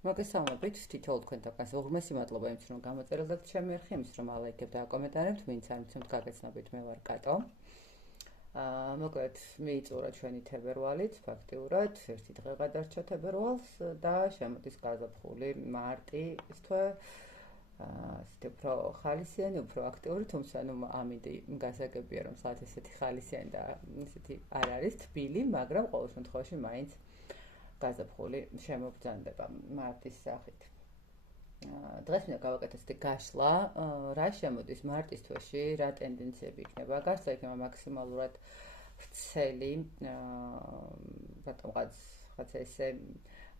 მოგესალმებით, თითოეულ თქვენთაგანს უღრმესი მადლობა იმის, რომ გამოწერილდათ ჩემი არხი, იმის, რომ ალაიქებთ და აკომენტარებთ, ვინც არ მიცემთ გაგაცნობით, მე ვარ კატო. მოკლედ, მიიწურა ჩვენი თებერვალიც, ფაქტიურად, ერთი დღე გადარჩა თებერვალს და შემოდის გაზაფხული მარტი ის თვე. Este უფრო ხალისიანი, უფრო აქტიური, თუმცა ამინდი გასაგებია, რომ საათ ესეთი ხალისიანი და ესეთი არ არის თბილი, მაგრამ ყოველ შემთხვევაში მაინც გაზაფხული შემოგზანდება მარტის სახით. დღეს მინდა გავაკეთოთ გაშლა, რა შემოდის მარტის თვეში, რა ტენდენციები იქნება. გაშლა იქნება მაქსიმალურად ვრცელი, რატომღაც ესე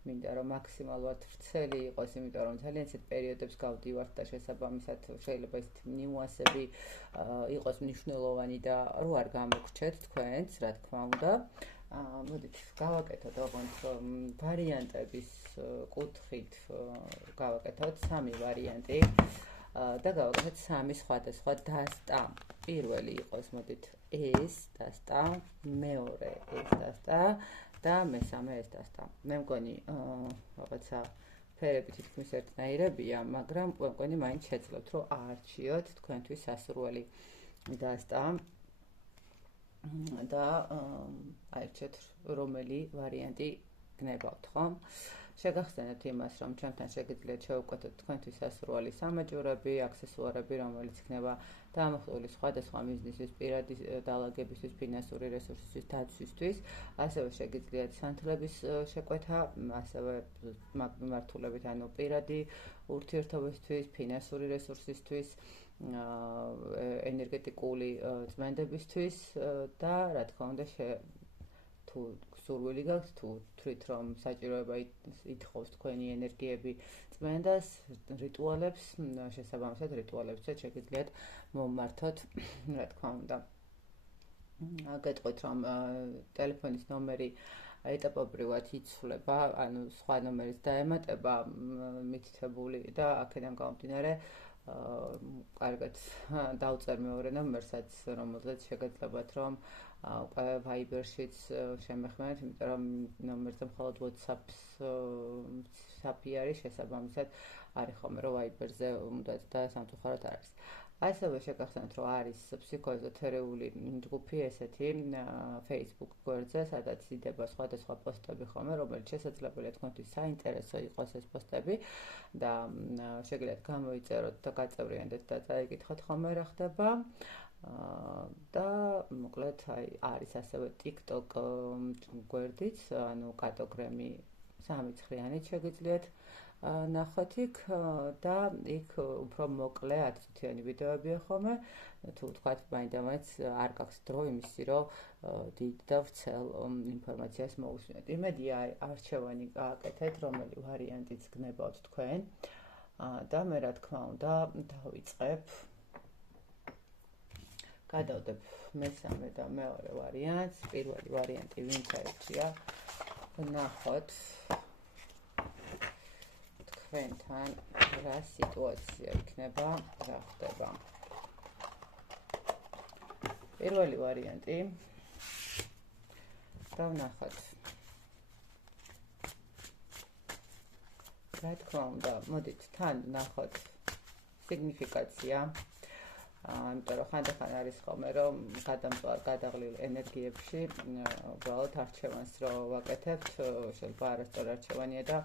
მინდა რომ მაქსიმალურად ვრცელი იყოს, იმიტომ რომ ძალიან ისეთ პერიოდებს გავდივართ და შესაბამისად შეიძლება ისეთი ნიუანსები იყოს მნიშვნელოვანი და რო არ გამოგრჩეთ თქვენც, რა თქმა უნდა. მოდით გავაკეთოთ ოღონდ ვარიანტების კუთხით გავაკეთოთ სამი ვარიანტი და გავაკეთოთ სამი სხვადასხვა დასტა. პირველი იყოს მოდით ეს დასტა, მეორე ეს დასტა და მესამე ეს დასტა. მე მგონი რაღაცა ფერები თითქმის ერთნაირებია, მაგრამ მე მგონი მაინც შეძლოთ რომ აარჩიოთ თქვენთვის სასურველი დასტა. და აირჩიოთ რომელი ვარიანტი გნებავთ, ხო? შეგახსენებთ იმას, რომ ჩვენთან შეგიძლიათ შევუკვეთოთ თქვენთვის სასურველი სამაჯურები, აქსესუარები, რომელიც იქნება დამოხტული სხვადასხვა მიზნისთვის, პირადი დალაგებისთვის, ფინანსური რესურსისთვის, დაცვისთვის, ასევე შეგიძლიათ სანთლების შეკვეთა, ასევე მიმართულებით, ანუ პირადი ურთიერთობისთვის, ფინანსური რესურსისთვის, ენერგეტიკული წმენდებისთვის და რა თქმა უნდა თუ სურვილი გაქვთ, თუ თვლით რომ საჭიროება ითხოვს თქვენი ენერგიები წმენდას, რიტუალებს, შესაბამისად რიტუალებსაც შეგიძლიათ მომმართოთ, რა თქმა უნდა. გეტყვით რომ ტელეფონის ნომერი ეტაპობრივად იცვლება, ანუ სხვა ნომერიც დაემატება მითითებული და აქედან გამომდინარე კარგად დავწერ მეორე ნომერსაც, რომელზეც შეგეძლებათ რომ უკვე Viber-შიც შემეხმაროთ, იმიტომ რომ ნომერზე მხოლოდ WhatsApp-ი არის, შესაბამისად არის ხოლმე რომ Viber-ზე უნდა და სამწუხაროდ არის. ასევე შეგახსენებთ, რომ არის ფსიქოეზოთერიული ჯგუფი ესეთი Facebook გვერდზე, სადაც იდება სხვადასხვა პოსტები ხოლმე, რომელიც შესაძლებელია თქვენთვის საინტერესო იყოს ეს პოსტები და შეგიძლიათ გამოიწეროთ და გაწევრიანდეთ და წაიკითხოთ ხოლმე რა ხდება. და მოკლედ არის ასევე TikTok გვერდიც, ანუ კატოგრემი 3 ცხრიანით შეგიძლიათ ნახოთ იქ და იქ უფრო მოკლე 10 წუთიანი ვიდეოებია ხოლმე, თუ თქვათ მაინდამაინც არ გაქვს დრო იმისი, რომ დიდ და ვრცელ ინფორმაციას მოусმინეთ. იმედია არჩევანი გააკეთეთ, რომელი ვარიანტიც გნებავთ თქვენ და მე რა თქმა უნდა დავიწყებ. გადავდებ მესამე და მეორე ვარიანტს. პირველი ვარიანტი ვინც აირჩია, ნახოთ თქვენთან რა სიტუაცია იქნება, რა ხდება. პირველი ვარიანტი დავნახოთ. რა თქმა უნდა, მოდით თან ნახოთ სიგნიფიკაცია. იმიტომ რომ ხანდახან არის ხოლმე რომ გადაღლილ ენერგიებში უბრალოდ არჩევანს რო ვაკეთებთ, შეიძლება არასწორ არჩევანია და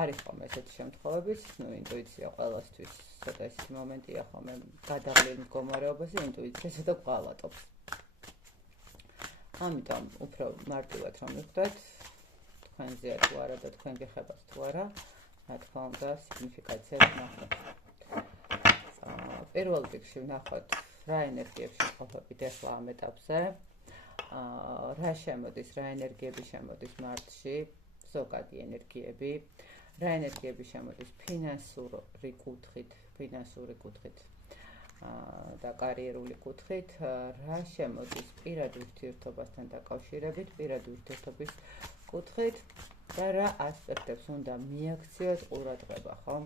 არის ხოლმე ესეთი შემთხვევებიც, ინტუიცია ყველასთვის ცოტა ისეთი მომენტია ხოლმე გადაღლილ მდგომარეობაში, ინტუიცია ცოტა გვღალატობს. ამიტომ უფრო მარტივად რომ მიხვდეთ, თქვენზეა თუ არა და თქვენ გეხებათ თუ არა, რა თქმა უნდა სიგნიფიკაციას ნახოთ. პირველ რიგში ვნახოთ რა ენერგიებში ყოფებით ახლა ამ ეტაპზე, რა შემოდის, რა ენერგიები შემოდის მარტში, ზოგადი ენერგიები, რა ენერგიები შემოდის ფინანსური კუთხით და კარიერული კუთხით, რა შემოდის პირად ურთიერთობასთან დაკავშირებით, პირადი ურთიერთობის კუთხით და რა ასპექტებს უნდა მიაქციოთ ყურადღება, ხო?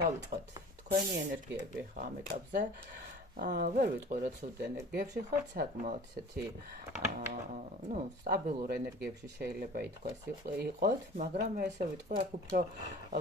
დავიწყოთ. თქვენი ენერგიები ხა ამ ეტაპზე ვერ ვიტყვი, რომ ცუდ ენერგიებში ხართ, საკმაოდ ისეთი სტაბილურ ენერგიებში შეიძლება ითქვას იყოთ, მაგრამ მე ესე ვიტყვი, აქ უფრო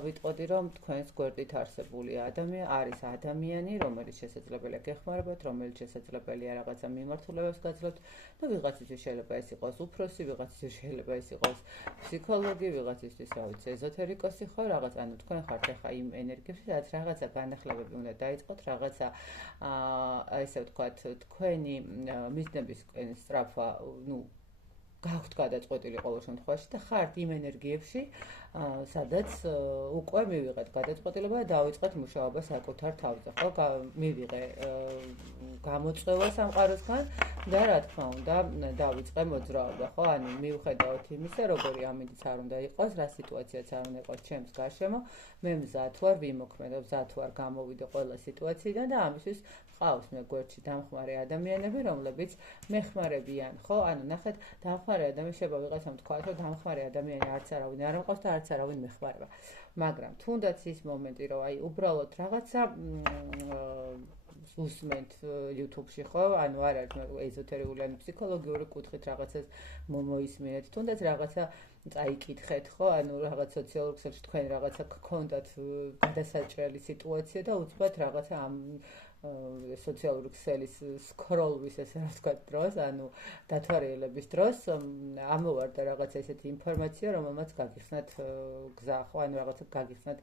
ვიტყოდი, რომ თქვენს გვერდით არსებული არის ადამიანი, რომელიც შესაძლებელია გეხმარებათ, რომელიც შესაძლებელია რაღაცა მიმართულებებს გაძლევთ, ვიღაცისთვის შეიძლება ეს იყოს უფროსი, ვიღაცისთვის შეიძლება ეს იყოს ფსიქოლოგი, ვიღაცისთვის, რა ვიცი, ეზოთერიკოსი ხო, რაღაც, ანუ თქვენ ხართ ახლა იმ ენერგიებში, რაც რაღაცა განახლებები უნდა დაიწყოთ, რაღაცა ესე ვთქვათ, თქვენი მიზნების სწრაფვა, გაქვთ გადაწყვეტილი ყოველ შემთხვევაში და ხართ იმ ენერგიებში, სადაც უკვე მივიღეთ გადაწყვეტილება და დავიწყეთ მუშაობა საკუთარ თავზე, ხო? მივიღე გამოწვევა სამყაროსგან და რა თქმა უნდა, დავიწყე მოძრაობა, ხო? ანუ მივხედავთ იმისა, როგორი ამინდიც არ უნდა იყოს, რა სიტუაციაც არ უნდა იყოს ჩემს გარშემო, მე მზად ვარ, ვიმოქმედო, მზად ვარ გამოვიდე ყველა სიტუაციიდან და ამისთვის ყავს მე გვერდში დამხმარე ადამიანები, რომლებიც მეხმარებიან, ხო? ანუ ნახეთ, დამხმარე ადამიანი შეიძლება ვიღაცამ თქვა, რომ დამხმარე ადამიანი არც არავინ არ მყავს და არც არავინ მეხმარება. მაგრამ თუნდაც ის მომენტი, რომ აი უბრალოდ რაღაცა უსმენთ YouTube-ში, ხო? ანუ არ არის ეზოთერიული, ანუ ფსიქოლოგიური კუთხით რაღაცას მოისმინეთ, თუნდაც რაღაცა წაიკითხეთ, ხო? ანუ რაღაც სოციალურ ქსელში თქვენ რაღაცა გქონდათ გადასაჭრელი სიტუაცია და უცბად რაღაცა ამ სოციალური ქსელის სკროლვის ესე რა ვთქვათ დროს, ანუ დათვალიერების დროს ამოვარდა რაღაცა ესეთი ინფორმაცია, რომელმაც გაგიხსნათ გზა, ხო, ანუ რაღაცა გაგიხსნათ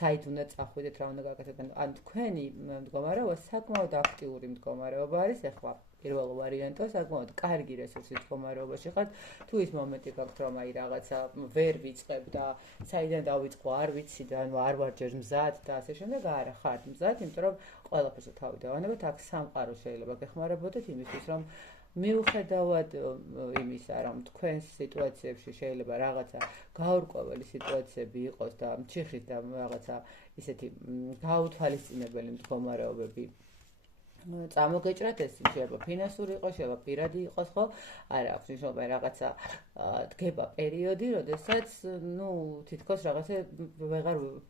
საით უნდა წახვიდეთ, რა უნდა გაკეთოთ. ანუ თქვენი მდგომარეობა საკმაოდ აქტიური მდგომარეობა არის ახლა. პირველ ვარიანტო საკმაოდ კარგი რესურსის მდგომარეობაში ხართ. თუ ის მომენტი გაქვთ, რომ აი რაღაცა ვერ ვიწყებ და საიდან დავიწყო, არ ვიცი და ანუ არ ვარ ჯერ მზად და ასე შემდეგ, არა ხართ მზად, იმიტომ რომ ყველაფერს თავი დავანებოთ, აქ სამყარო შეიძლება გეხმარებოდეთ იმისთვის, რომ მიუხედავად იმისა, რომ თქვენს სიტუაციებში შეიძლება რაღაცა გაურკვეველი სიტუაციები იყოს და მჭიხით და რაღაცა ისეთი გაუთვალისწინებელი მდგომარეობები წამოგეჭრათ, ეს შეიძლება ფინანსური იყოს, შეიძლება პირადი იყოს, ხო? არა აქვს მნიშვნელობა, რაღაცა დგება პერიოდი, როდესაც თითქოს რაღაცა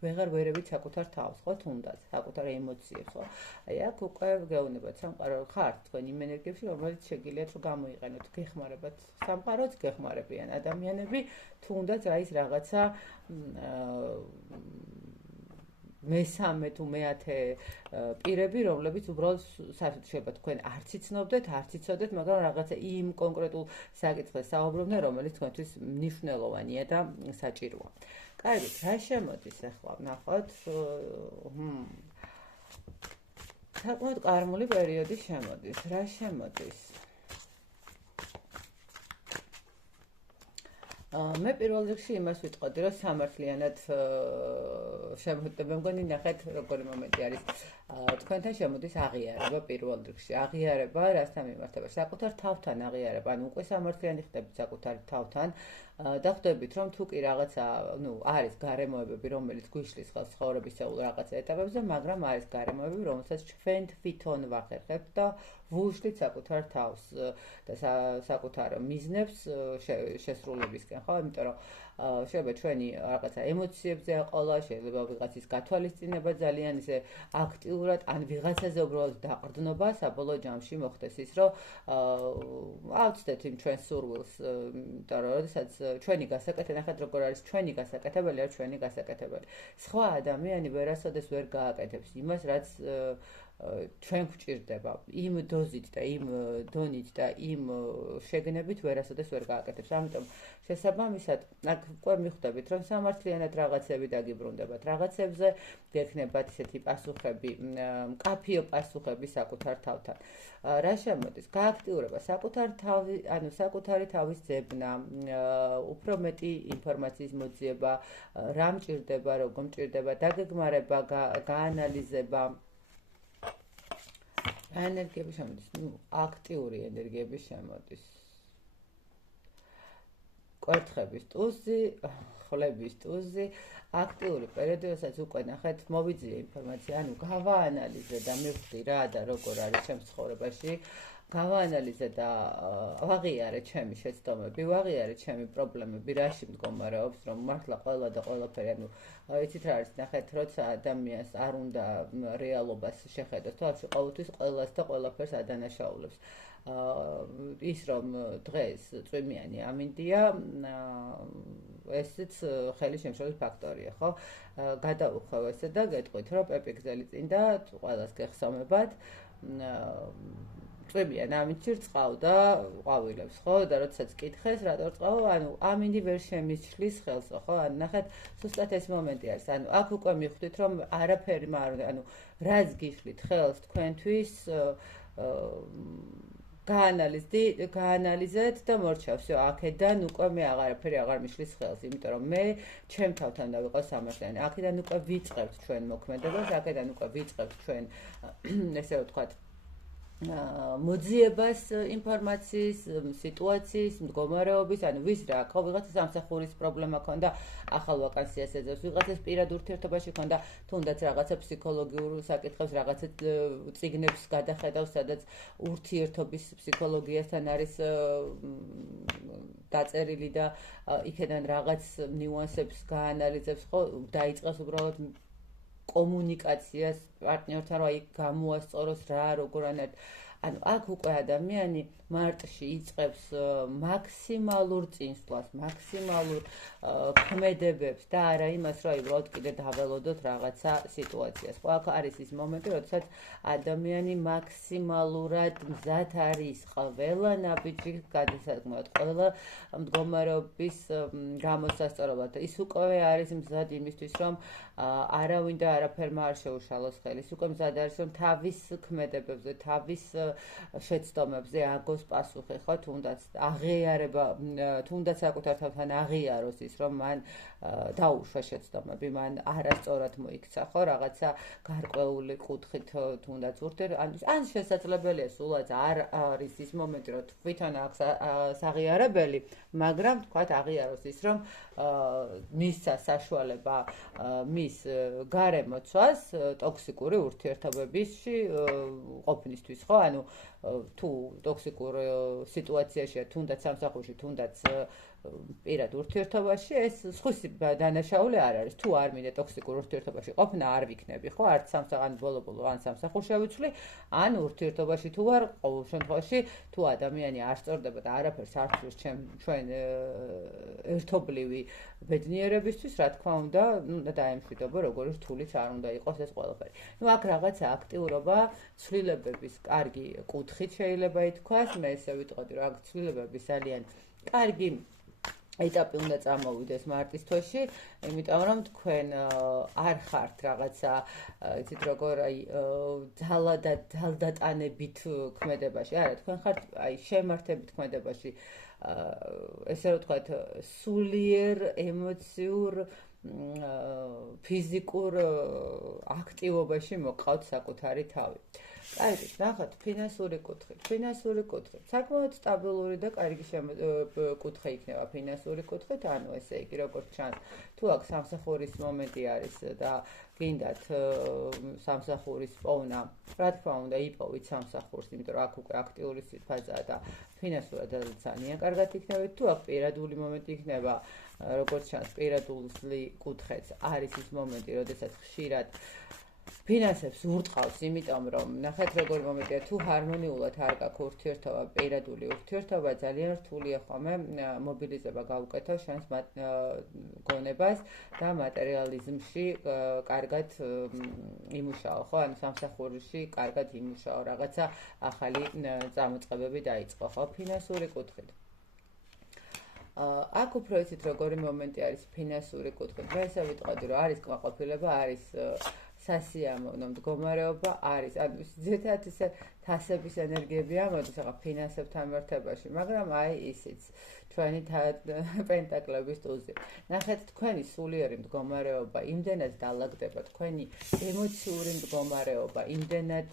ვეღარ ვერევით საკუთარ თავს, ხო? თუნდაც საკუთარ ემოციებს, ხო? აი აქ უკვე გეუბნებათ სამყარო ხართ თქვენ იმ ენერგიებში, რომელიც შეგიძლიათ რომ გამოიყენოთ, გეხმარებათ სამყაროც, გეხმარებიან ადამიანები, თუნდაც აი ეს რაღაცა მესამე თუ მეათე პირები, რომლებიც უბრალოდ შეიძლება თქვენ არც იცნობდეთ, არც იცოდეთ, მაგრამ რაღაცა იმ კონკრეტულ საკითხზე საუბრობდნენ, რომელიც თქვენთვის მნიშვნელოვანია და საჭიროა. კარგი, რა შემოდის ახლა? ნახოთ. საკმაოდ კარმული პერიოდი შემოდის. რა შემოდის? მე პირველ რიგში იმას ვიტყოდი, რომ სამართლიანად შემოდი, მე მგონი ნახეთ როგორი მომენტი არის. თქვენთან შემოდის აღიარება პირველ რიგში. აღიარება რასთან მიმართება? საკუთარ თავთან აღიარება, ანუ უკვე სამართლიანი ხდებით საკუთარ თავთან და ხვდებით, რომ თუ კი რაღაცა, არის გარემოებები, რომელიც გვიშლის ხელს ცხოვრებისეულ რაღაცა ეტაპებზე, მაგრამ არის გარემოებები, რომელსაც ჩვენ თვითონ ვახერხებთ და ვუშლით საკუთარ თავს და საკუთარ მიზნებს შესრულებისკენ, ხო? იმიტომ რომ შეიძლება ჩვენი რაღაცა ემოციებზე აყოლა, შეიძლება ვიღაცის გათვალისწინება ძალიან ისე აქტიურად, ან ვიღაცაზე უბრალოდ დაყრდნობა, საბოლოო ჯამში მოხდეს ის, რომ ავწდეთ იმ ჩვენ სურვილს, იმიტომ რომ როდესაც ჩვენი გასაკეთებელი, ნახეთ როგორ არის ჩვენი გასაკეთებელი, არ ჩვენი გასაკეთებელი. სხვა ადამიანი ვერასოდეს ვერ გააკეთებს იმას, რაც ჩვენ გვჭირდება, იმ დოზით და იმ დონით და იმ შეგნებით ვერასოდეს ვერ გააკეთებს. ამიტომ შესაბამისად, აქ უკვე მიხვდებით, რომ სამართლიანად რაღაცები დაგიბრუნდებათ, რაღაცებზე გექნებათ ისეთი პასუხები, მკაფიო პასუხები საკუთარ თავთან. რა შემოდის? გააქტიურება საკუთარი თავის ძებნა, უფრო მეტი ინფორმაციის მოძიება, რა მჭირდება, როგორ მჭირდება, დაგეგმარება, გაანალიზება. ენერგიები შემოდის, აქტიური ენერგიები შემოდის. კვერთხების ტუზი, ხლების ტუზი, აქტიური პერიოდი, რასაც უკვე ნახეთ, მოვიძიე ინფორმაცია, ანუ გავაანალიზე და მივხვდი რა და როგორ არის ჩემს ცხოვრებაში, გავაანალიზე და ვაღიარე ჩემი შეცდომები, ვაღიარე ჩემი პრობლემები, რაში მდგომარეობს, რომ მართლა ყველა და ყველაფერი, ანუ იცით რა არის, ნახეთ, როცა ადამიანს არ უნდა რეალობას შეხედოს, თვალში ყოველთვის ყველას და ყველაფერს ადანაშაულებს. ის რომ დღეს წვიმიანი ამინდია, ესეც ხელი შემშლელი ფაქტორია, ხო? გადავუხვევ ესე და გეტყვით, რომ პეპი გზელი წინდა, ყველას გეხსომებათ. წვიმიან ამინდში რწყავ და ყვავილებს, ხო? და როდესაც კითხეს, რატო რწყავ, ანუ ამინდი ვერ შემისჩლის ხელსო, ხო? ანუ ნახეთ, ზუსტად ეს მომენტი არის. ანუ აქ უკვე მიხვდით, რომ არაფერი ანუ რაც გიშლით ხელს თქვენთვის გაანალიზეთ და მორჩა, всё, აქედან უკვე მე აღარაფერი აღარ მიშლის ხელს, იმიტომ რომ მე ჩემ თავთან დავიყო სამართლიანი. აქედან უკვე ვიწყებთ ჩვენ მოქმედებას, აქედან უკვე ვიწყებთ ჩვენ ესე ვთქვათ მოძიებას ინფორმაციის, სიტუაციის, მდგომარეობის, ანუ ვის რა, ხო, ვიღაცა სამსახურის პრობლემა ქონდა, ახალ ვაკანსიას ეძებს, ვიღაცას პირად ურთიერთობაში ქონდა, თუნდაც რაღაცა ფსიქოლოგიურ საკითხებს, რაღაცა წიგნებს გადახედავს, სადაც ურთიერთობის ფსიქოლოგიასთან არის დაწერილი და იქედან რაღაც ნიუანსებს გაანალიზებს, ხო, დაიწყეს უბრალოდ კომუნიკაციას პარტნიორთან, რომ აი გამოასწოროს რა, როგორანაირ. ანუ აქ უკვე ადამიანი მარტში იწყებს მაქსიმალურ წინსვლას, მაქსიმალურ ქმედებებს და არა იმას, რომ აი უბრალოდ კიდე დაველოდოთ რაღაცა სიტუაციას. ხო, აქ არის ის მომენტი, როდესაც ადამიანი მაქსიმალურად მზად არის ყველა ნაბიჯი გადასაგმოდ, ყველა მდგომარეობის გამოსასწორებლად. ის უკვე არის მზად იმისთვის, რომ არავინ და არაფერმა არ შეუშალოს ხელი. ის უკვე მზად არის, რომ თავის ქმედებებზე, თავის შეცდომებზე აგოს პასუხი, ხო, თუნდაც აღიარება, თუნდაც საკუთარ თავთან აღიაროს ის, რომ მან დაუშვა შეცდომები, მან არასწორად მოიქცა, ხო, რაღაცა გარკვეული კუთხით თუნდაც ან შესაძლებელია სულაც არ არის ის მომენტი, რომ თვითონ აქვს აღიარებელი, მაგრამ თქვათ აღიაროს ის, რომ მისცა საშუალება მის გარემოცვას ტოქსიკური ურთიერთობებში ყოფნისთვის, ხო? ანუ თუ ტოქსიკურ სიტუაციაშია, თუნდაც სამსახურში, თუნდაც პირად ურთიერთობაში, ეს სხვის დანაშაული არ არის. თუ არ მინდა ტოქსიკურ ურთიერთობაში ყოფნა, არ ვიქნები, ხო? არც სამსახურში ბოლო ან სამსახურში შევიცვლი, ან ურთიერთობაში თუ არ, ყოველ შემთხვევაში, თუ ადამიანი არ სწორდება და არაფერს არ ცდილობს ჩვენ ერთობლივი ბედნიერებისთვის, რა თქმა უნდა, უნდა დაემშვიდობო, როგორი რთულიც არ უნდა იყოს ეს ყველაფერი. ნუ აქ რაღაცა აქტიურობა, ცვლილებების კარგი კუთხით შეიძლება ითქვას, მე ესე ვიტყოდი, რომ აქ ცვლილებების ძალიან კარგი ეტაპი უნდა წამოვიდეს მარტის თვეში, იმიტომ რომ თქვენ არ ხართ რაღაცა, იცით როგორ აი ძალდატანებით ქმედებაში, არა, თქვენ ხართ აი შემართებით ქმედებაში, ესე ვთქვათ, სულიერ ემოციურ ფიზიკურ აქტივობაში მოყავთ საკუთარი თავი. კარგი, ნახოთ, ფინანსური კუთხე. საკმაოდ სტაბილური და კარგი კუთხე იქნება ფინანსური კუთხით, ანუ ესე იგი, როგორც ჩანს, თუ აქ სამსახურის მომენტი არის და გინდათ სამსახურის პოვნა, რა თქმა უნდა, იპოვით სამსახურს, იმიტომ რომ აქ უკვე აქტიური ფაზაა და ფინანსურად ძალიან კარგად იქნებით, თუ აქ პირადული მომენტი იქნება, როგორც ჩანს, პირადული კუთხეც არის ის მომენტი, როდესაც ხშირად ფინანსებს ურტყავს, იმიტომ რომ ნახეთ როგორ მომენტია, თუ ჰარმონიულად არ გაქვს ურთიერთობა, პირადული ურთიერთობა, ძალიან რთულია ხოლმე მობილიზება გაუკეთო შენს გონებას და მატერიალიზმში კარგად იმუშაო, ხო? ანუ სამსახურში კარგად იმუშაო, რაღაცა ახალი წამოწყებები დაიწყო, ხო? ფინანსური კუთხით. აქ უფრო იცით როგორი მომენტი არის ფინანსური კუთხით. მე ესე ვიტყოდი, რომ არის კმაყოფილება, არის სასიამოვნო მდგომარეობა არის, ანუ ზედათ ისე თასების ენერგიები ამოდის ახლა ფინანსებთან მართებაში, მაგრამ აი ისიც ჩვენი პენტაკლების ტუზი. ნახეთ, თქვენი სულიერი მდგომარეობა იმდენად დაალაგდება, თქვენი ემოციური მდგომარეობა იმდენად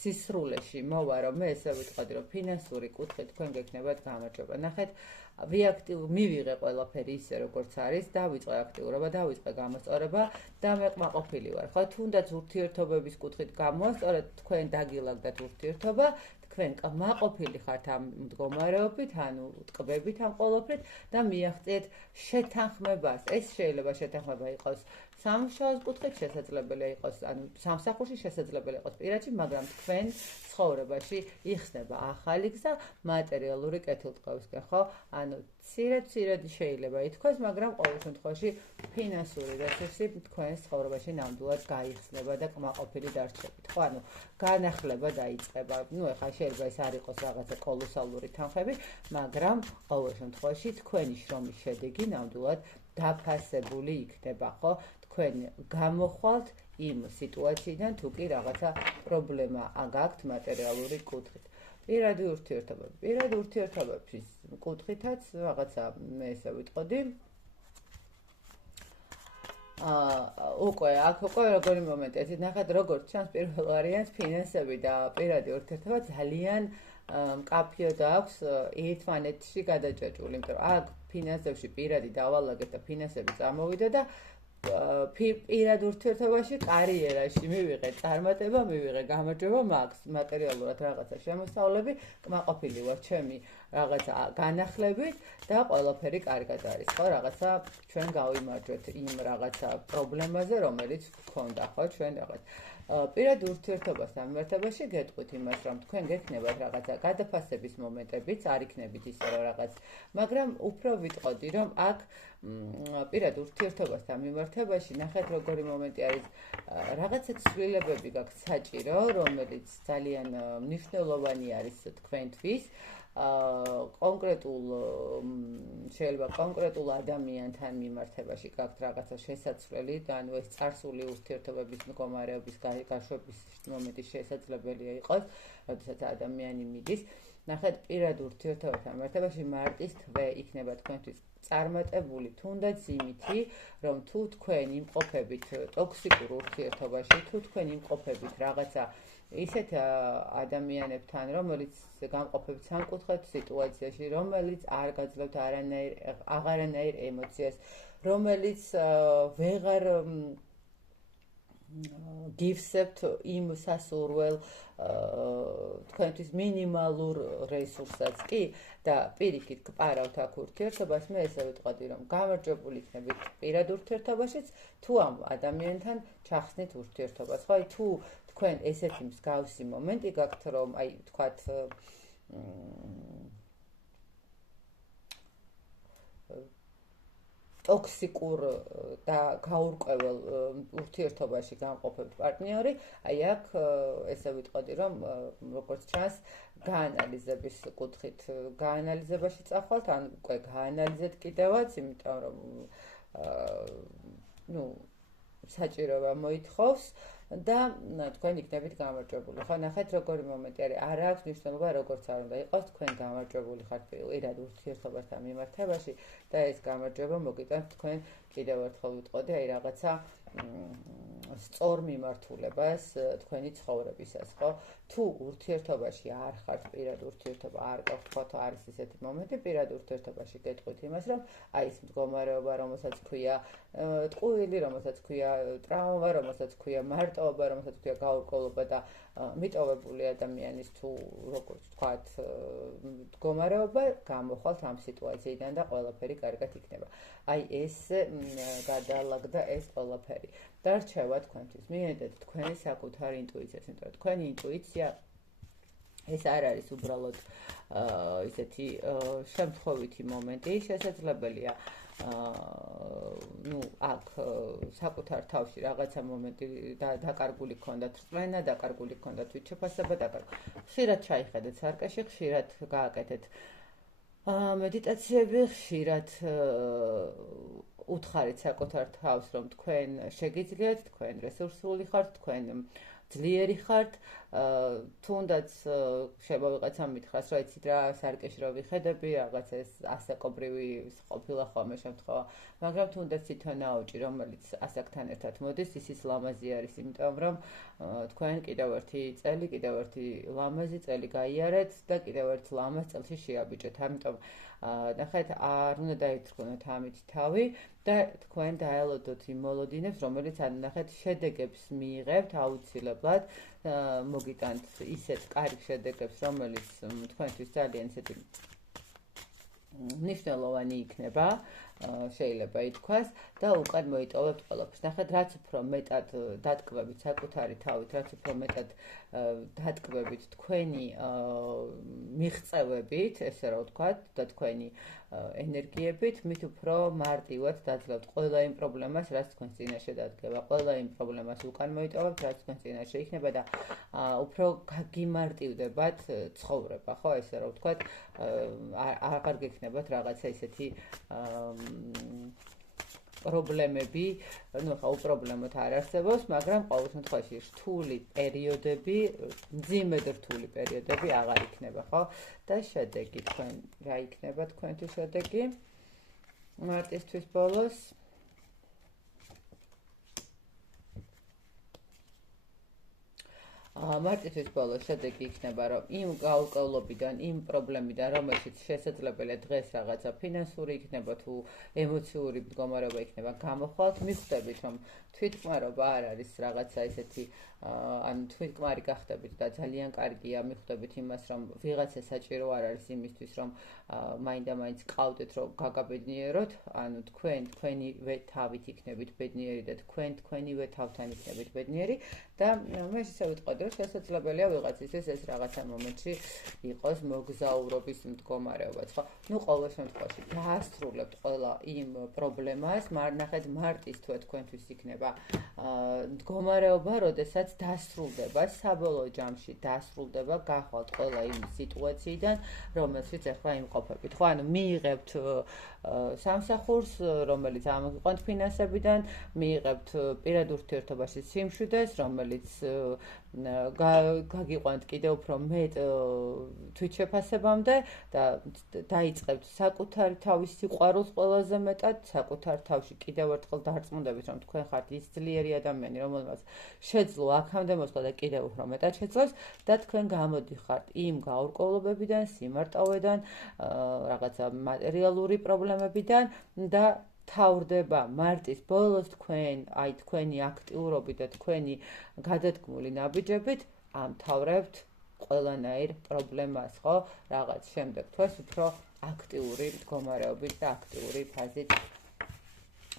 სისრულეში მოვა, რომ მე ესე ვიტყოდი, რომ ფინანსური კუთხით თქვენ გექნებათ გამარჯვება. ნახეთ, მივიღე ყველაფერი ისე როგორც არის, დავიწყე აქტიურობა, დავიწყე გამოსწორება და მე კმაყოფილი ვარ. ხო, თუნდაც ურთიერთობების კუთხით გამოსწორეთ, თქვენ დაგილაგდათ ურთიერთობა, თქვენ კმაყოფილი ხართ ამ მდგომარეობით, ანუ ტკბებით ამ ყოველფრით და მიაღწიეთ შეთანხმებას. ეს შეიძლება შეთანხმება იყოს სამუშაოს კუთხით, შესაძლებელია იყოს, ანუ სამსახურში შესაძლებელია იყოს პირადში, მაგრამ თქვენ ცხოვრებაში იხსნება ახალი გზა მატერიალური კეთილდღეობისკენ, ხო? ანუ მცირედ შეიძლება ითქვას, მაგრამ ყოველ შემთხვევაში ფინანსური რესურსი თქვენს ცხოვრებაში ნამდვილად გაიხსნება და კმაყოფილი დარჩებით, ხო? ანუ განახლება დაიწყება. ნუ ეხლა შეიძლება ეს არ იყოს რაღაცა კოლოსალური თანხები, მაგრამ ყოველ შემთხვევაში თქვენი შრომის შედეგი ნამდვილად დაფასებული იქნება, ხო? თქვენ გამოხვალთ იმ სიტუაციიდან, თუ კი რაღაცა პრობლემა გაქვთ მატერიალური კუთხით. პირადი ურთიერთობების კუთხითაც რაღაცა მე ესე ვიტყოდი. უკვე როგორი მომენტია, ნახეთ როგორც ჩანს პირველ ვარიანტს ფინანსები და პირადი ურთიერთობა ძალიან მკაფიოდ აქვს ერთმანეთში გადაჭრჭული, იმიტომ რომ აქ ფინანსებში პირადი დავალაგეთ და ფინანსები წამოვიდა და პირად ურთიერთობაში კარიერაში მივიღე წარმატება, მივიღე გამარჯვება, მაქვს მატერიალურად რაღაცა შემოსავლები, კმაყოფილი ვარ ჩემი რაღაცა განახლებით და ყველაფერი კარგად არის, ხო, რაღაცა ჩვენ გავიმარჯვეთ იმ რაღაცა პრობლემაზე, რომელიც გქონდა, ხო, ჩვენ რაღაც პირად ურთიერთობასთან მიმართებაში გეტყვით იმას, რომ თქვენ გექნებათ რაღაცა გადაფასების მომენტებიც, არ იქნებით ისე რომ რაღაც, მაგრამ უფრო ვიტყოდი, რომ აქ პირად ურთიერთობასთან მიმართებაში ნახეთ როგორი მომენტი არის, რაღაცა ცვლილებები გაქვთ საჭირო, რომელიც ძალიან მნიშვნელოვანი არის თქვენთვის. შეიძლება კონკრეტულ ადამიანთან მიმართებაში გაქვთ რაღაცა შესაძლებელი, ანუ ეს წარსული ურთიერთობების მდგომარეობის გაშვების მომენტი შესაძლებელია იყოს, როდესაც ადამიანი მიდის. ნახეთ, პირად ურთიერთობასთან მიმართებაში მარტის თვე იქნება თქვენთვის წარმატებული, თუნდაც იმითი, რომ თუ თქვენ იმყოფებით ტოქსიკურ ურთიერთობაში, თუ თქვენ იმყოფებით რაღაცა ისეთ ადამიანებთან, რომელიც გამყოფებით სამკუთხედ სიტუაციაში, რომელიც არ გაძლევთ აღარანაირ ემოციას, რომელიც ვეღარ გივსებთ იმ სასურველ თქვენთვის მინიმალურ რესურსაც კი და პირიქით გპარავთ აქ ურთიერთობას, მე ესე ვიტყოდი, რომ გამარჯვებული იქნებით პირად ურთიერთობაშიც, თუ ამ ადამიანთან ჩახსნით ურთიერთობას, ხო, თუ თქვენ ესეთი მსგავსი მომენტი გაქვთ, რომ აი თქვათ ტოქსიკურ და გაურკვეველ ურთიერთობაში გამყოფებთ პარტნიორი, აი აქ ესე ვიტყოდი, რომ როგორც ჩანს, გაანალიზების კუთხით გაანალიზებაში წახვალთ, ან უკვე გაანალიზეთ კიდევაც, იმიტომ რომ საჭიროა მოითხოვს და თქვენ იქნებით გამარჯვებული. ხო, ნახეთ როგორი მომენტი არის. არ აქვს მნიშვნელობა როგორც არ უნდა იყოს, თქვენ გამარჯვებული ხართ პირად ურთიერთობასთან მიმართებაში და ეს გამარჯვება მოგიტანთ თქვენ კიდევ ერთხელ ვიტყოდი, აი რაღაცა სწორ მიმართულებას თქვენი ცხოვრებისას, ხო? თუ ურთიერთობაში არ ხართ, პირად ურთიერთობა არ გაქვთ, ხო, არის ისეთი მომენტი, პირად ურთიერთობაში გეტყვით იმას, რომ აი ეს მდგომარეობა, რომელსაც ქვია ტყუილი, რომელსაც ქვია ტრავმა, რომელსაც ქვია მარტოობა, რომელსაც ქვია გაურკვევლობა და მიტოვებული ადამიანის თუ როგორც ვთქვათ მდგომარეობა, გამოხვალთ ამ სიტუაციიდან და ყველაფერი კარგად იქნება. აი ეს გადალაგდა ეს ყველაფერი. დარჩევა თქვენთვის, მიედეთ თქვენი საკუთარი ინტუიციას, იმიტომ რომ თქვენი ინტუიცია ეს არ არის უბრალოდ ისეთი შემთხვევითი მომენტი, შესაძლებელია აქ საკუთარ თავში რაღაცა მომენტი დაკარგული გქონდათ რწმენა, დაკარგული გქონდათ თვითშეფასება, ხშირად ჩაიხედეთ სარკეში, ხშირად გააკეთეთ მედიტაციები, ხშირად უთხარით საკუთარ თავს, რომ თქვენ შეგიძლიათ, თქვენ რესურსული ხართ, თქვენ ძლიერი ხართ თუნდაც შეიძლება ვიღაცა მითხრას, რომ იცით რა, სარკეშრო ვიხედები, რაღაც ეს ასაკობრივი ყოფილა ხოლმე შემთხვევა, მაგრამ თუნდაც თვითონ აუჭი, რომელიც ასაკთან ერთად მოდის, ისიც ლამაზი არის, იმიტომ რომ თქვენ კიდევ ერთი წელი, კიდევ ერთი ლამაზი წელი გაიარეთ და კიდევ ერთ ლამაზ წელში შეაბიჭეთ. ამიტომ ნახეთ, არ უნდა დაითრგუნოთ ამით თავი და თქვენ დაელოდოთ იმ მოლოდინებს, რომელიც ნახეთ შედეგებს მიიღებთ აუცილებლად, მოგიტანთ ისეთ კარგ შედეგებს, რომელიც თქვენთვის ძალიან ისეთი მნიშვნელოვანი იქნება, შეიძლება ითქვას და უკან მოიტოვებთ ყველაფერს. ნახეთ, რაც უფრო მეტად დატკბებით საკუთარი თავით, რაც უფრო მეტად დატკბებით თქვენი მიღწევებით, ესე რა ვთქვათ, და თქვენი ენერგიებით, მით უფრო მარტივად დაძლევთ ყველა იმ პრობლემას, რაც თქვენს წინაშე დადგება, ყველა იმ პრობლემას უკან მოიტოვებთ, რაც თქვენს წინაშე იქნება და უფრო გაგიმარტივდებათ ცხოვრება, ხო, ესე რა ვთქვათ, აღარ გექნებათ რაღაცა ისეთი პრობლემები, ну, ხა უპრობლემოდ არ არსებობს, მაგრამ ყოველ შემთხვევაში რთული პერიოდები, მძიმედ რთული პერიოდები აღარ იქნება, ხო? და შედეგი თქვენ რა იქნება თქვენთვის შედეგი? მარტისთვის ბოლოს მარტისთვის ბოლოს შედეგი იქნება, რომ იმ გაურკვევლობიდან, იმ პრობლემიდან, რომელშიც შესაძლებელია დღეს რაღაცა ფინანსური იქნება თუ ემოციური მდგომარეობა იქნება გამოხვალთ, მიხვდებით, რომ თვითკმარობა არ არის რაღაცა ისეთი, ანუ თვითკმარი გახდებით და ძალიან კარგია, მიხვდებით იმას, რომ ვიღაცა საჭირო არ არის იმისთვის, რომ მაინდა-მაინც ყავდეთ, რომ გაგაბედნიეროთ, ანუ თქვენივე თავით იქნებით ბედნიერი და თქვენივე თავთან იქნებით ბედნიერი და მე ისე ვიტყოდი, რომ შესაძლებელია ვიღაცისთვის ეს რაღაცა მომენტში იყოს მოგზაურობის მდგომარეობაც, ხო? ნუ ყოველ შემთხვევაში დაასრულებთ ყველა იმ პრობლემას, ნახეთ, მარტის თუ თქვენთვის იქნება მდგომარეობა, როდესაც დასრულდება, საბოლოო ჯამში დასრულდება, გახვალთ ყველა იმ სიტუაციიდან, რომელშიც ახლა იმყოფებით. ხო, ანუ მიიღებთ სამსახურს, რომელიც ამოგიყვანთ ფინანსებიდან, მიიღებთ პირად ურთიერთობაში სიმშვიდეს, რომელიც გაგიყვანთ კიდევ უფრო მეტ თვითშეფასებამდე და დაიწყებთ საკუთარი თავის სიყვარულს ყველაზე მეტად, საკუთარ თავში კიდევ ერთხელ დარწმუნდებით, რომ თქვენ ხართ ის ძლიერი ადამიანი, რომელმაც შეძლო აქამდე მოსვლა და კიდევ უფრო მეტად შეძლოს და თქვენ გამოდიხართ იმ გაურკვევლობებიდან, სიმარტავედან, რაღაცა მატერიალური პრობლემებიდან და თავრდება მარტის ბოლოს თქვენი აქტიურობით და თქვენი გადადგმული ნაბიჯებით ამთავრებთ ყველანაირ პრობლემას, ხო? რაღაც შემდეგ თვეს უფრო აქტიური მდგომარეობით და აქტიური ფაზით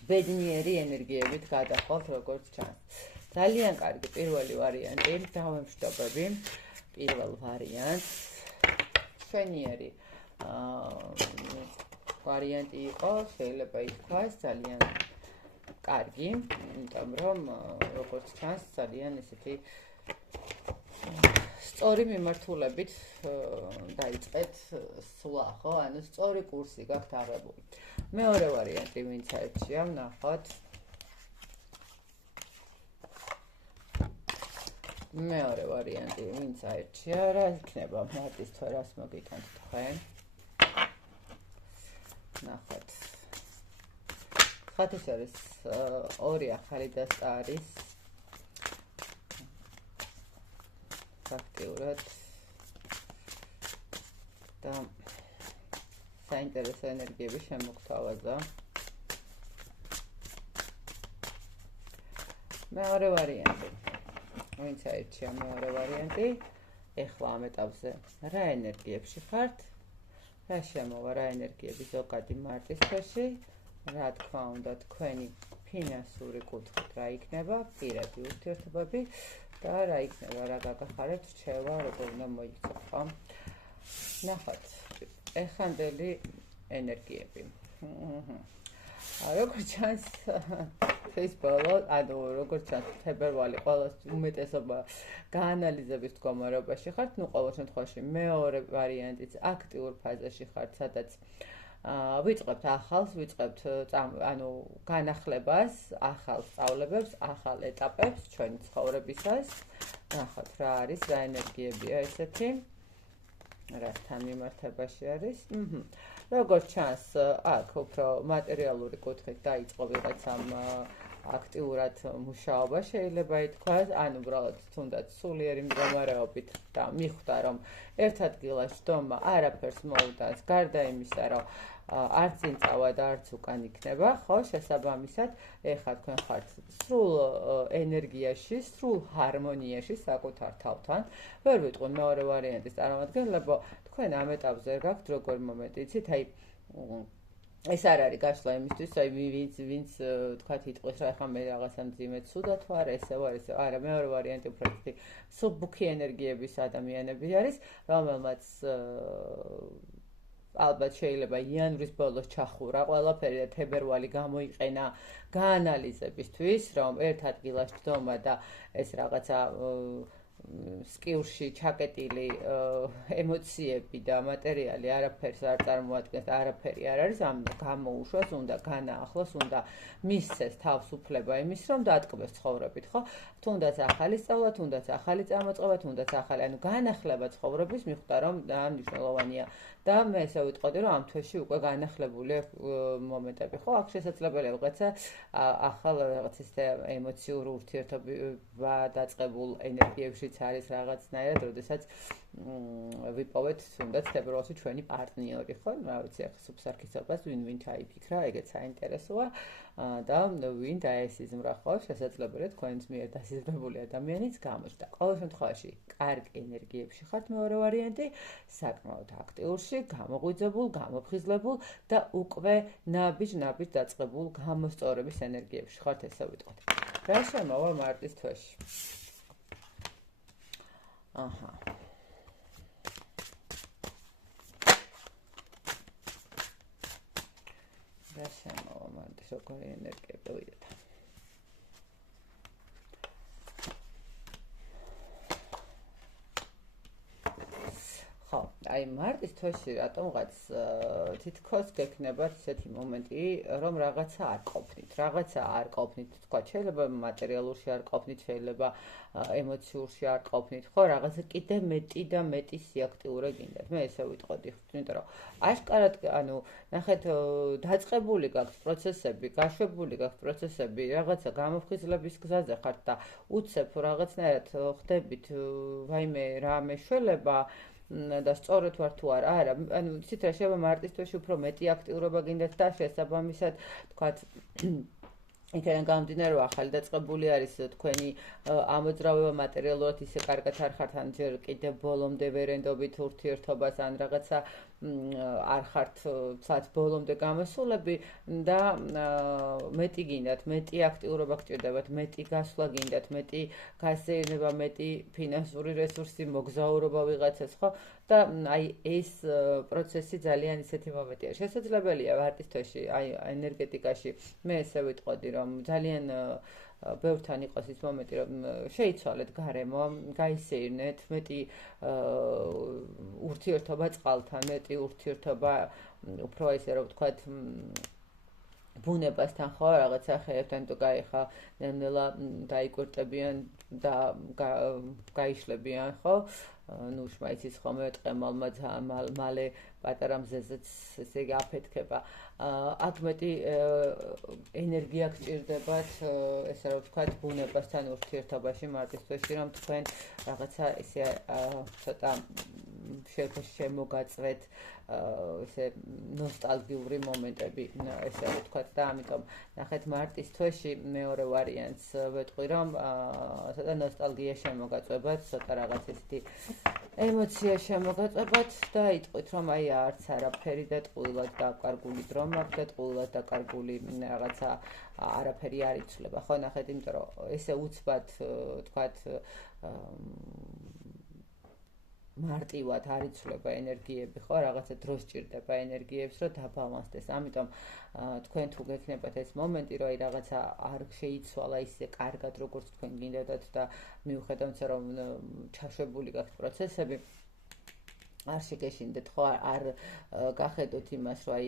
ბედნიერი ენერგიებით გადახვალთ, როგორც ჩანს. ძალიან კარგი პირველი ვარიანტი, დავემშვიდობები პირველ ვარიანტს. შვენიერი ვარიანტი იყო, შეიძლება ითქვას, ძალიან კარგი, იმიტომ რომ როგორც ჩანს, ძალიან ესეთი სწორი მიმართულებით დაიწყეთ სვლა, ხო? ანუ სწორი კურსი გაქვთ აღებული. მეორე ვარიანტი ვინც აირჩია, ვნახოთ. მეორე ვარიანტი ვინც აირჩია, რა იქნება მარტის თუ რას მოგიტანთ თქვენ? ნახოთ. ხათის არის ორი ახალი დასტა არის. ფაქტიურად და საინტერესო ენერგიები შემოგთავაზა. მეორე ვარიანტი. ვინც აირჩია მეორე ვარიანტი? ეხლა ამ ეტაპზე რა ენერგიებში ხართ? რა შემოვა, რა ენერგიები ზოგადი მარტის თვეში? რა თქმა უნდა, თქვენი ფინანსური კუთხით რა იქნება, პირადი ურთიერთობები და რა იქნება, რა გაგახარებთ, რჩევა, როგორ უნდა მოიქცეთ, ხო? ნახოთ, ეხანდელი ენერგიები. როგორც ჩანს, ეს ბოლო, ანუ როგორც ჩანს, თებერვალი ყოველს უმეტესობა გაანალიზების მდგომარეობაში ხართ, ნუ ყოველ შემთხვევაში მეორე ვარიანტიც აქტიურ ფაზაში ხართ, სადაც ვიწყებთ ახალს, ვიწყებთ ანუ განახლებას, ახალ სწავლებებს, ახალ ეტაპებს ჩვენი ცხოვრებისას. ნახოთ რა არის, რა ენერგიებია ესეთი. რასთან მიმართებაში არის. როგორც ჩანს, აქ უფრო მატერიალური კუთხით დაიწყო ვიღაცამ აქტიურად მუშაობა შეიძლება ითქვას, ან უბრალოდ თუნდაც სულიერი მდგომარეობით და მიხვდა, რომ ერთ ადგილას ჯდომა არაფერს მოუდანს, გარდა იმისა, რომ არც წინ წავა და არც უკან იქნება, ხო, შესაბამისად, ეხლა თქვენ ხართ სრულ ენერგიაში, სრულ ჰარმონიაში საკუთარ თავთან. ვერ ვიტყვი მეორე ვარიანტის წარმომადგენლებო, თქვენ ამ ეტაპზე გაქვთ როგორ მომენტი, იცით, აი ეს არ არის გაშლა იმისთვის, აი ვინც თქვათ იტყვის რა ხა მე რაღაცა მძიმე ცუდა თუ არა, ესე ვარ, ესე არა, მეორე ვარიანტი უფრო ისეთი სუბუქი ენერგიების ადამიანები არის, რომელმაც ალბათ შეიძლება იანვრის ბოლოს ჩახურა ყველაფერი და თებერვალი გამოიყენა გაანალიზებისთვის, რომ ერთ ადგილას ჯდომა და ეს რაღაცა სკიურში ჩაკეტილი ემოციები და მატერიალი არაფერს არ წარმოადგენს და არაფერი არ არის, ამ გამოუშვას, უნდა განაახლოს, უნდა მისცეს თავს უფლება იმის, რომ დატკბეს ცხოვრებით, ხო? თუნდაც ახალი სწავლა, თუნდაც ახალი წარმოწყობა, თუნდაც ახალი, ანუ განახლება ცხოვრების მიხვდა, რომ მნიშვნელოვანია. და მე ესე ვიტყოდი, რომ ამ თვეში უკვე განახლებულია მომენტები, ხო? აქ შესაძლებელია ვიღაცა ახალ რაღაც ისე ემოციურ ურთიერთობა დაწყებულ ენერგიებშიც არის რაღაცნაირად, როდესაც ვიპოვეთ თუნდაც თებერვალში ჩვენი პარტნიორი, ხო? რა ვიცი, ახლა სუბსარქისობას ვინ ჩაიფიქრა, ეგეც საინტერესოა და ვინ დაესიზმრა, ხო? შესაძლებელია თქვენს მიერ დასიზმრებული ადამიანიც გამოჩნდა. ყოველ შემთხვევაში, კარგ ენერგიებში ხართ მეორე ვარიანტი, საკმაოდ აქტიურში, გამოღვიძებულ, გამოფხიზლებულ და უკვე ნაბიჯ დაწყებულ გამოსწორების ენერგიებში ხართ, ესე ვიტყოდ. რა შემოვა მარტის თვეში? აჰა. რა შემოვა მარტის როგორი ენერგიები ვიდეთ? ხო, აი მარტის თვეში რატომღაც თითქოს გექნებათ ისეთი მომენტი, რომ რაღაცა არ ყოფნით, თქვა, შეიძლება მატერიალურში არ ყოფნით, შეიძლება ემოციურში არ ყოფნით, ხო, რაღაცა კიდე მეტი და მეტი სიაქტიურე გინდათ. მე ესე ვიტყოდი, იმიტომ რომ აშკარად, ანუ ნახეთ, დაწყებული გაქვთ პროცესები, გაშვებული გაქვთ პროცესები, რაღაცა გამოფხიზლების გზაზე ხართ და უცებ რაღაცნაირად ხდებით, ვაიმე რა მეშველება და სწორად ვარ თუ არა, ანუ იცით რა, შეიძლება მარტის თვეში უფრო მეტი აქტიურობა გინდათ და შესაბამისად, თქვათ, იქიდან გამომდინარე, რომ ახალი დაწყებული არის თქვენი ამოძრავება მატერიალურად ისე კარგად არ ხართ, ან ჯერ კიდევ ბოლომდე ვერ ენდობით ურთიერთობას, ან რაღაცა არ ხართ ცალ ბოლომდე გამოსულები და მეტი გინდათ, მეტი აქტიურობა გჭირდებათ, მეტი გასვლა გინდათ, მეტი გაზეირნება, მეტი ფინანსური რესურსი, მოგზაურობა ვიღაცას, ხო? და აი ეს პროცესი ძალიან ისეთი მომენტია. შესაძლებელია მარტის თვეში, აი ენერგეტიკაში მე ესე ვიტყოდი, რომ ძალიან ბევრთან იყოს ის მომენტი, რომ შეიცვალეთ გარემო, გაისეირნეთ, მეტი ურთიერთობა წყალთან, მეტი ურთიერთობა უფრო ისე რომ ვთქვათ ბუნებასთან, ხო, რაღაცა ხეებთან თუ გაიხა, ნელ-ნელა დაიკვირტებიან და გაიშლებიან, ხო? ნუ შმაიცის ხომ ეტყემალმა მალე პატარა მზეზეც ესე იგი აფეთქება. აქ მეტი ენერგია გჭირდებათ, ესე რომ ვთქვათ, ბუნებასთან ურთიერთობაში მარტის თვეში, რომ თქვენ რაღაცა ესე ცოტა შემოგაწვეთ ესე ნოსტალგიური მომენტები, ესე ვთქვათ და ამიტომ ნახეთ მარტის თვეში მეორე ვარიანტს ვეტყვი, რომ ცოტა ნოსტალგია შემოგაწვებათ, ცოტა რაღაც ისეთი ემოცია შემოგაწვებათ და იტყვით, რომ აი არც არაფერი და ტყუილად დაკარგული დრო მაქვს და ტყუილად დაკარგული რაღაცა არაფერი არ იცვლება, ხო, ნახეთ, იმიტომ რომ ესე უცბად ვთქვათ მარტივად არ იცვლება ენერგიები, ხო, რაღაცა დრო სჭირდება ენერგიებს, რომ დაბალანსდეს. ამიტომ თქვენ თუ გექნებათ ეს მომენტი, რომ აი რაღაცა არ შეიცვალა ისე კარგად, როგორც თქვენ გინდათ და მიუხედავად, რომ ჩაშვებული გაქვთ პროცესები, არ შეგეშინდეთ ხო არ გახედოთ იმას რომ აი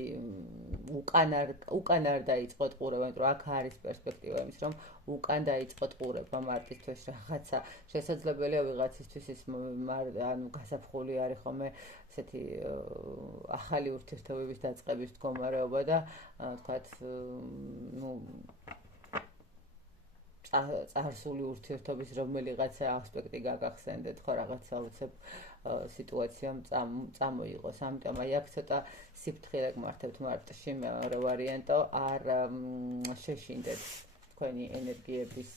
უკან არ დაიწყოთ ყურება, იმიტომ რომ აქ არის პერსპექტივა იმის რომ უკან დაიწყოთ ყურება მარტისთვის რაღაცა შესაძლებელია ვიღაცისთვის ის ანუ გასაფხული არის ხომ ესეთი ახალი ურთიერთობების დაწყების მდგომარეობა და თქვათ ნუ წარსული ურთიერთობის რომელიღაცა ასპექტი გაგახსენდეთ ხო რაღაცა უცებ სიტუაციამ წამოიღოს. ამიტომ აი აქ ცოტა სიფრთხილე გმართებთ მარტში. მეორე ვარიანტო არ შეშინდეთ თქვენი ენერგიების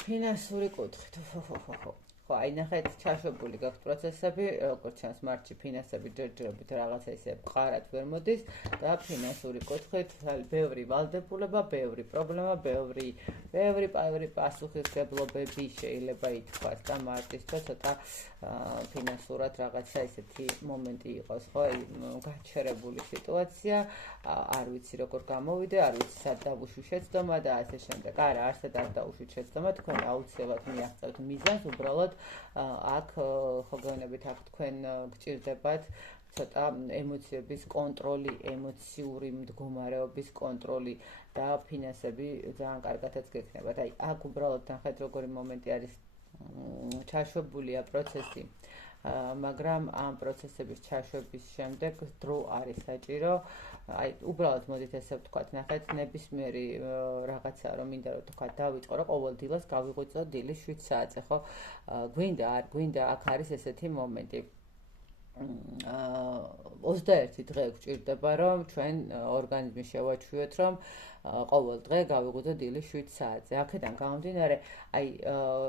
ფინანსური კუთხით. ხო, აი ნახეთ, ჩაშვებული გაქვთ პროცესები, როგორც ჩანს მარტში ფინანსები ჯერჯერობით რაღაცა ისე მყარად ვერ მოდის და ფინანსური კუთხით ბევრი ვალდებულება, ბევრი პრობლემა, ბევრი პასუხისმგებლობები შეიძლება ითქვას და მარტისთვის ცოტა ფინანსურად რაღაცა ისეთი მომენტი იყოს, ხო, გაჩერებული სიტუაცია, არ ვიცი როგორ გამოვიდე, არ ვიცი სად დავუშვი შეცდომა და ასე შემდეგ. არა, არსად არ დავუშვით შეცდომა, თქვენ აუცილებლად მიაღწევთ მიზანს, უბრალოდ აქ ხო გეუბნებით, აქ თქვენ გჭირდებათ ცოტა ემოციების კონტროლი, ემოციური მდგომარეობის კონტროლი და ფინანსები ძალიან კარგადაც გექნებათ. აი, აქ უბრალოდ ნახეთ როგორი მომენტი არის ჩაშვებულია პროცესი, მაგრამ ამ პროცესების ჩაშვების შემდეგ დრო არის საჭირო. აი, უბრალოდ მოდით ესე ვთქვათ, ნახეთ, ნებისმიერი რაღაცა რომ მინდა რომ თქვათ დავიწყო, რომ ყოველ დილას გავიღვიძო დილის 7 საათზე, ხო? გვინდა, არ გვინდა, აქ არის ესეთი მომენტი. 21 დღე გვჭირდება, რომ ჩვენ ორგანიზმი შევაჩვიოთ, რომ ყოველ დღე გავიღვიძოთ დილის 7 საათზე. აქედან გამომდინარე, აი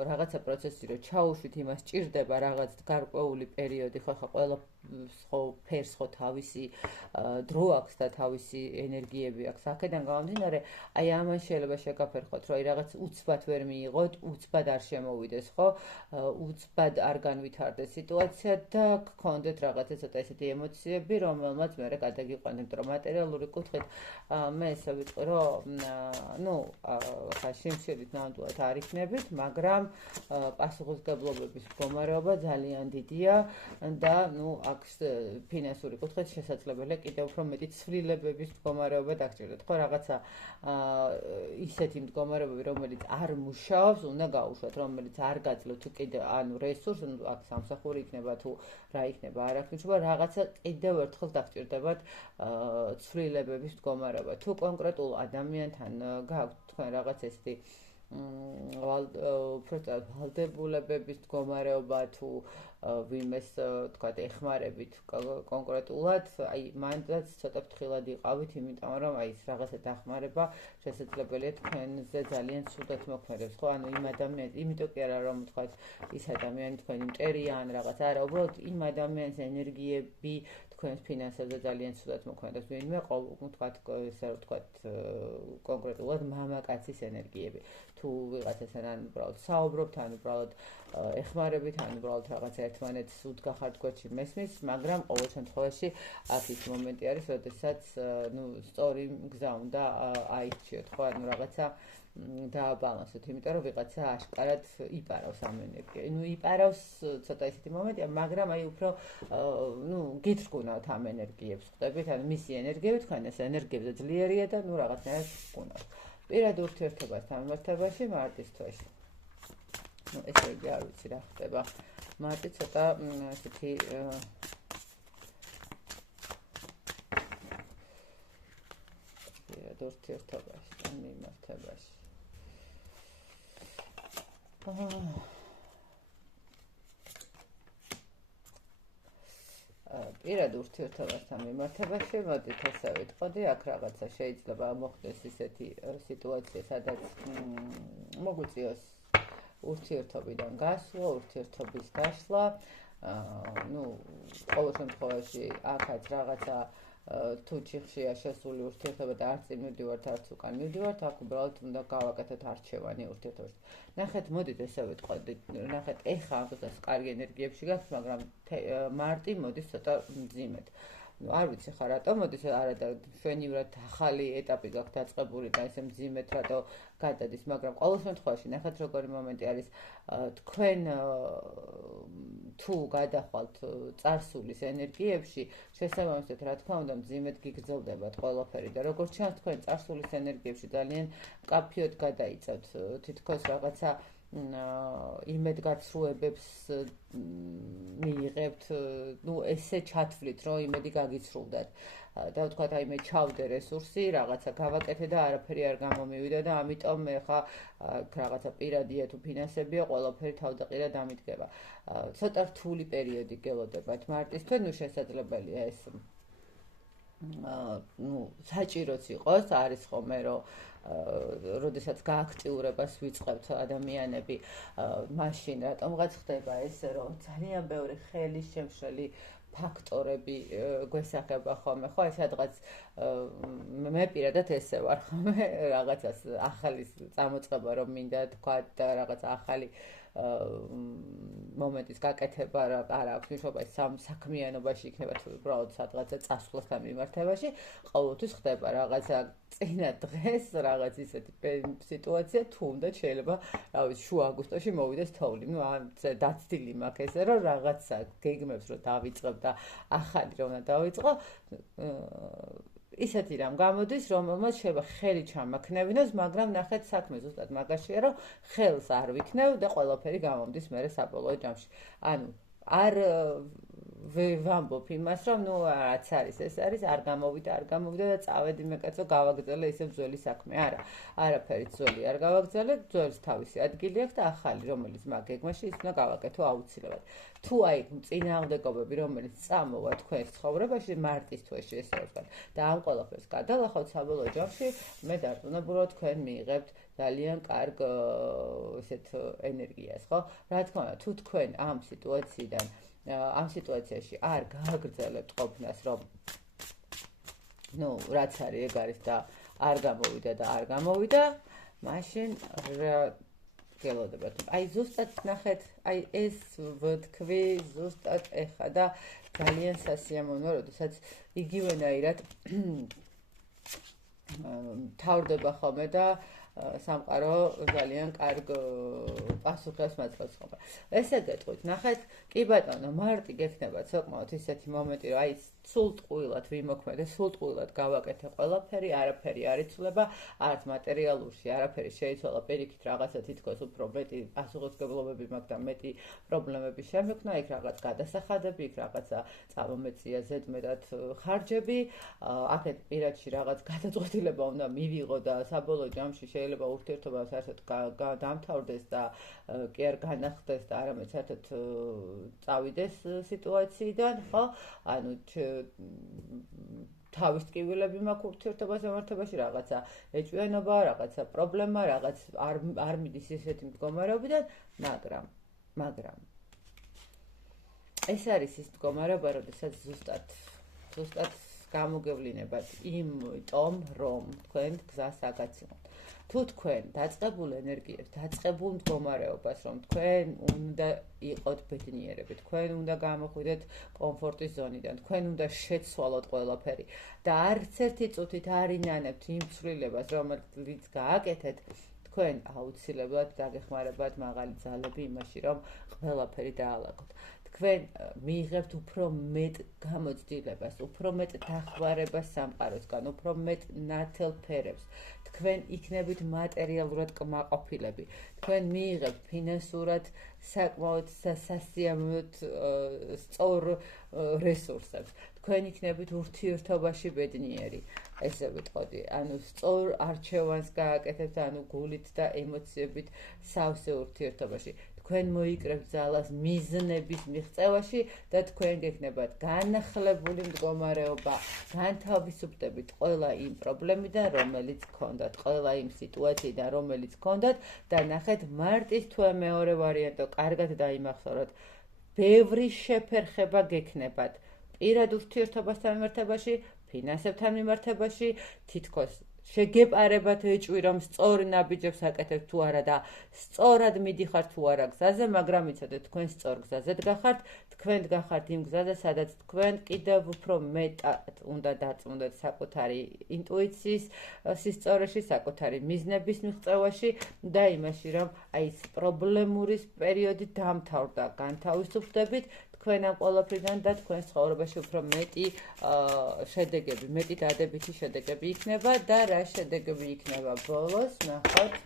რაღაცა პროცესი რომ ჩაუშვით, იმას ჭირდება რაღაც გარკვეული პერიოდი, ხო ყველა ფერს ხო თავისი დრო აქვს და თავისი ენერგიები აქვს. აქედან გამომდინარე, აი ამან შეიძლება შეგაფერხოთ, რომ აი რაღაც უცბად ვერ მიიღოთ, უცბად არ შემოვიდეს, ხო? უცბად არ განვითარდეს სიტუაცია და გქონდეთ რაღაცა ცოტა ესეთი ემოციები, რომელმაც მე გადაგიყვანეთ, რომ მატერიალური კუთხით მე ესე ვიტყვი, რომ ნუ ხა შიმშილით ნამდვილად არ იქნებით, მაგრამ პასუხისმგებლობების მდგომარეობა ძალიან დიდია და ნუ აქ ფინანსური კუთხით შესაძლებელია კიდევ უფრო მეტი ცვლილებების მდგომარეობა დაგჭირდეთ, ხო რაღაცა ისეთი მდგომარეობები, რომელიც არ მუშაობს, უნდა გაუშვათ, რომელიც არ გაძლევთ თუ კიდევ ანუ რესურს, აქ სამსახური იქნება თუ რა იქნება, არ აქვს მნიშვნელობა, რაღაცა კიდევ ერთხელ დაგჭირდებათ ცვლილებების მდგომარეობა. თუ კონკრეტულ ადამიანთან გაქვთ თქვენ რაღაც ესეთი ვალდებულებების მდგომარეობა თუ ვინმეს თქვათ ეხმარებით კონკრეტულად, აი მანდაც ცოტა ფრთხილად იყავით, იმიტომ რომ აი ეს რაღაცა დახმარება შესაძლებელია თქვენზე ძალიან ცუდად მოქმედებს, ხო? ანუ იმ ადამიანს, იმიტომ კი არა რომ თქვათ ის ადამიანი თქვენი მტერია ან რაღაც, არა, უბრალოდ იმ ადამიანის ენერგიები თქვენს ფინანსებზე ძალიან ცუდად მოქმედებს. ვინმე თქვათ ესე რომ თქვათ კონკრეტულად მამაკაცის ენერგიები. თუ ვიღაცასთან ან უბრალოდ საუბრობთ, ან უბრალოდ ეხმარებით, ან უბრალოდ რაღაცა ერთმანეთს უდგახართ გვერდში მესმის, მაგრამ ყოველ შემთხვევაში აქ ის მომენტი არის, როდესაც ნუ სწორი გზა უნდა აირჩიოთ, ხო? ანუ რაღაცა დააბალანსოთ, იმიტომ რომ ვიღაცა აშკარად იპარავს ამ ენერგიას. ნუ იპარავს ცოტა ისეთი მომენტია, მაგრამ აი უფრო ნუ გითრგუნავთ ამ ენერგიებს, ხვდებით? ანუ მისი ენერგიები თქვენს ენერგიებზე ძლიერია და ნუ რაღაცნაირად გთრგუნავთ. პირად ურთიერთობასთან მიმართებაში მარტის თვეში. ნუ ესე იგი არ ვიცი რა ხდება. მარტი ცოტა ესეთი პირად ურთიერთობასთან მიმართებაში. პირად ურთიერთობასთან მიმართებაში, მოდით ესე ვიტყოდი, აქ რაღაცა შეიძლება მოხდეს ისეთი სიტუაცია, სადაც მოგვიწიოს ურთიერთობიდან გასვლა, ურთიერთობის დაშლა, ნუ ყოველ შემთხვევაში აქაც რაღაცა თუ ჩიხშია შესული ურთიერთობა და არც წინ მივდივართ, არც უკან მივდივართ, აქ უბრალოდ უნდა გავაკეთოთ არჩევანი ურთიერთობაში. ნახეთ, მოდით ესე ვიტყოდით, ნახეთ, ეხლა ამ დროს კარგი ენერგიებში გაქვთ, მაგრამ მარტი მოდის ცოტა მძიმედ. არ ვიცი ხა რატომ მოდის არა და ჩვენივრად ახალი ეტაპი გაქვს დაწყებული და ესე მძიმედ რატო გადადის, მაგრამ ყოველ შემთხვევაში ნახეთ როგორი მომენტი არის თქვენ თუ გადახვალთ წარსულის ენერგიებში, შესაბამისად რა თქმა უნდა მძიმედ გიგრძელდებათ ყველაფერი და როგორც ჩანს თქვენ წარსულის ენერგიებში ძალიან მკაფიოდ გადაიწევთ თითქოს რაღაცა იმედგაცრუებებს მიიღებთ, ესე ჩათვლით, რომ იმედი გაგიცრუვდათ და ვთქვათ, აი მე ჩავდე რესურსი, რაღაცა გავაკეთე და არაფერი არ გამომივიდა და ამიტომ მე ხა რაღაცა პირადია თუ ფინანსებია, ყველაფერი თავდაყირა დამიდგება. ცოტა რთული პერიოდი გელოდებათ მარტისთვის, შესაძლებელია ეს საჭიროც იყოს, არის ხოლმე რომ როდესაც გააქტიურებას ვიწყებთ ადამიანები, მაშინ რატომღაც ხდება ესე, რომ ძალიან ბევრი ხელის შემშელი ფაქტორები გვესახება ხოლმე, ხო, სადღაც მე პირადად ესე ვარ ხოლმე, რაღაცას ახალი წამოწყება რომ მინდა თქვა და რაღაცა ახალი მომენტის გაკეთება არ აქვს მნიშვნელობა საქმიანობაში იქნება თუ უბრალოდ სადღაცა წასვლასთან მიმართებაში, ყოველთვის ხდება რაღაცა წინა დღეს რაღაც ისეთი სიტუაცია, თუნდაც შეიძლება, რა ვიცი, შუა აგვისტოში მოვიდეს თოვლი. ნუ დაცდილი მაქვს ესე, რომ რაღაცა გეგმებს რომ დავიწყებ და ახალი რომ უნდა დავიწყო, ისეთი რამ გამოდის, რომელმაც შეიძლება ხელი ჩამაქნევინოს, მაგრამ ნახეთ საქმე ზუსტად მაგაშია, რომ ხელს არ ვიქნევ და ყველაფერი გამომდის მერე საბოლოო ჯამში. ანუ არ ვამბობ იმას, რომ ნუ რაც არის, ეს არის, არ გამოვიდა და წავედი მე კაცო გავაგრძელე ისე ძველი საქმე. არა, არაფერი ძველი არ გავაგრძელე, ძველს თავისი ადგილი აქვს და ახალი, რომელიც მაგ გეგმაში ის უნდა გავაკეთო აუცილებლად. თუ აი წინააღმდეგობები, რომელიც წამოვა თქვენს ცხოვრებაში მარტის თვეში ესე ვთქვათ და ამ ყველაფერს გადალახავთ საბოლოო ჯამში, მე დარწმუნებული თქვენ მიიღებთ ძალიან კარგ ესეთ ენერგიას, ხო? რა თქმა უნდა, თუ თქვენ ამ სიტუაციაში არ გააგრძელებთ ყოფნას, რომ რაც არის ეგ არის და არ გამოვიდა, მაშინ გელოდებათ. აი ზუსტად ნახეთ, აი ეს ვთქვი ზუსტად ეხა და ძალიან სასიამოვნოა, როდესაც იგივენაირად თავდება ხოლმე და სამყარო ძალიან კარგ პასუხებს მაწყობს ხოლმე. ესე გეტყვით, ნახეთ, კი ბატონო, მარტი გექნება საკმაოდ ისეთი მომენტი, რომ აი სულ ტყუილად ვიმოქმედე, სულ ტყუილად გავაკეთე ყველაფერი, არაფერი არ იცვლება, არც მატერიალურში, არაფერი შეიცვალა, პირიქით რაღაცა თითქოს უფრო მეტი პასუხისმგებლობები მაქვს და მეტი პრობლემები შემექმნა, იქ რაღაც გადასახადები, იქ რაღაცა წამომეწია ზედმეტად ხარჯები, აქეთ პირადში რაღაც გადაწყვეტილება უნდა მივიღო და საბოლოო ჯამში შეიძლება ურთიერთობა საერთოდ დამთავრდეს და კი არ განახლდეს და არამედ საერთოდ წავიდეს სიტუაციიდან, ხო? ანუ თავის ტკივილები მაქვს ურთიერთობას მიმართებაში, რაღაცა ეჭვიანობა, რაღაცა პრობლემა, რაღაც არ მიდის ისეთი მდგომარეობიდან, მაგრამ ეს არის ის მდგომარეობა, როდესაც ზუსტად გამოგევლინებათ იმიტომ, რომ თქვენ გზას აგაცნობთ. თუ თქვენ დაწყებულ ენერგიებს, დაწყებულ მდგომარეობას, რომ თქვენ უნდა იყოთ ბედნიერები, თქვენ უნდა გამოხვიდეთ კომფორტის ზონიდან, თქვენ უნდა შეცვალოთ ყველაფერი და არც ერთი წუთით არ ინანებთ იმ ცვლილებას, რომელიც გააკეთეთ, თქვენ აუცილებლად დაგეხმარებათ მაღალი ძალები იმაში, რომ ყველაფერი დაალაგოთ. თქვენ მიიღებთ უფრო მეტ გამოცდილებას, უფრო მეტ დახმარებას სამყაროსგან, უფრო მეტ ნათელ ფერებს. თქვენ იქნებით მატერიალურად კმაყოფილები. თქვენ მიიღებთ ფინანსურად საკმაოდ სასიამოვნო სწორ რესურსებს. თქვენ იქნებით ურთიერთობაში ბედნიერი, ესე ვიტყოდი. ანუ სწორ არჩევანს გააკეთებთ, ანუ გულით და ემოციებით სავსე ურთიერთობაში. თქვენ მოიკრებთ ძალას მიზნების მიღწევაში და თქვენ გექნებათ განახლებული მდგომარეობა, განთავისუფლდებით ყველა იმ პრობლემიდან, რომელიც გქონდათ, ყველა იმ სიტუაციიდან, რომელიც გქონდათ და ნახეთ მარტის თუ მეორე ვარიანტო კარგად დაიმახსოვროთ. ბევრი შეფერხება გექნებათ პირად ურთიერთობასთან მიმართებაში, ფინანსებთან მიმართებაში, თითქოს შეგეპარებათ ეჭვი, რომ სწორი ნაბიჯებს აკეთებთ თუ არა და სწორად მიდიხართ თუ არა გზაზე, მაგრამ იცოდეთ, თქვენ სწორ გზაზეც გახართ, თქვენ გახართ იმ გზაზე, სადაც თქვენ კიდევ უფრო მეტად უნდა დაწუნდეთ საკუთარი ინტუიციის სისწორეში, საკუთარი მიზნების მიღწევაში და იმაში, რომ აი ეს პრობლემური პერიოდი დამთავრდა, განთავისუფლდებით თქვენ ამ ყველაფრიდან და თქვენს ცხოვრებაში უფრო მეტი შედეგები, მეტი დადებითი შედეგები იქნება და რა შედეგები იქნება ბოლოს, ნახოთ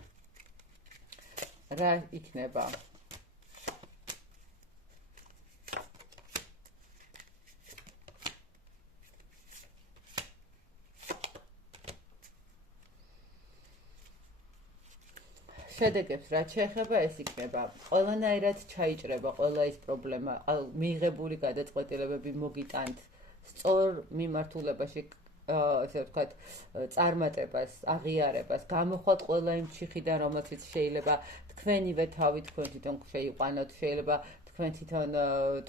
რა იქნება. შედეგებს რაც შეეხება ეს იქნება ყველანაირად ჩაიჭრება ყველა ის პრობლემა მიიღებული გადაწყვეტილებები მოგიტანთ სწორ მიმართულებაში ესე ვთქვათ წარმატებას აღიარებას გამოხვალთ ყველა იმ ჩიხიდან რომელშიც შეიძლება თქვენივე თავი თქვენ თვითონ შეიყვანოთ შეიძლება თქვენ თვითონ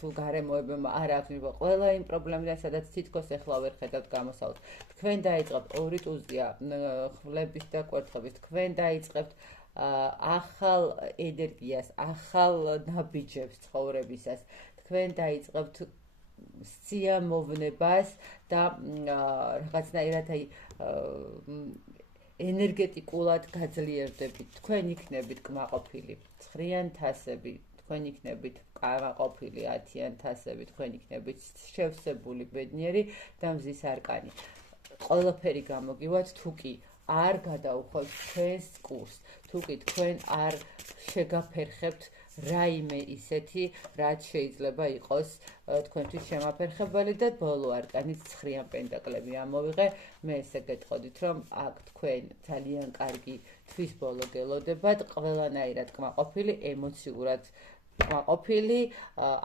თუ გარემოებამ არ აქვს ყველა იმ პრობლემიდან სადაც თითქოს ეხლა ვერ ხედავთ გამოსავალს თქვენ დაიწყებთ ორი ტუზია ხვლების და კვერთხების თქვენ დაიწყებთ ახალ ენერგიას, ახალ ნაბიჯებს ცხოვრებისას, თქვენ დაიწყებთ სიამოვნებას და რაღაცნაირად აი ენერგეტიკულად გაძლიერდებით, თქვენ იქნებით კმაყოფილი, ცხრიან თასები, თქვენ იქნებით კმაყოფილი 10-იან თასები, თქვენ იქნებით შევსებული ბედნიერი და მზის არკანი. ყველაფერი გამოგივათ თუ კი არ გადაუხევთ თქვენს კურსს, თუ კი თქვენ არ შეგაფერხებთ რაიმე ისეთი, რაც შეიძლება იყოს თქვენთვის შემაფერხებელი და ბოლო არკანით 9 პენტაკლები ამოვიღე, მე ესე გეტყოდით, რომ აქ თქვენ ძალიან კარგი თვის ბოლო გელოდებათ, ყველანაირად კმაყოფილი, ემოციურად კმაყოფილი,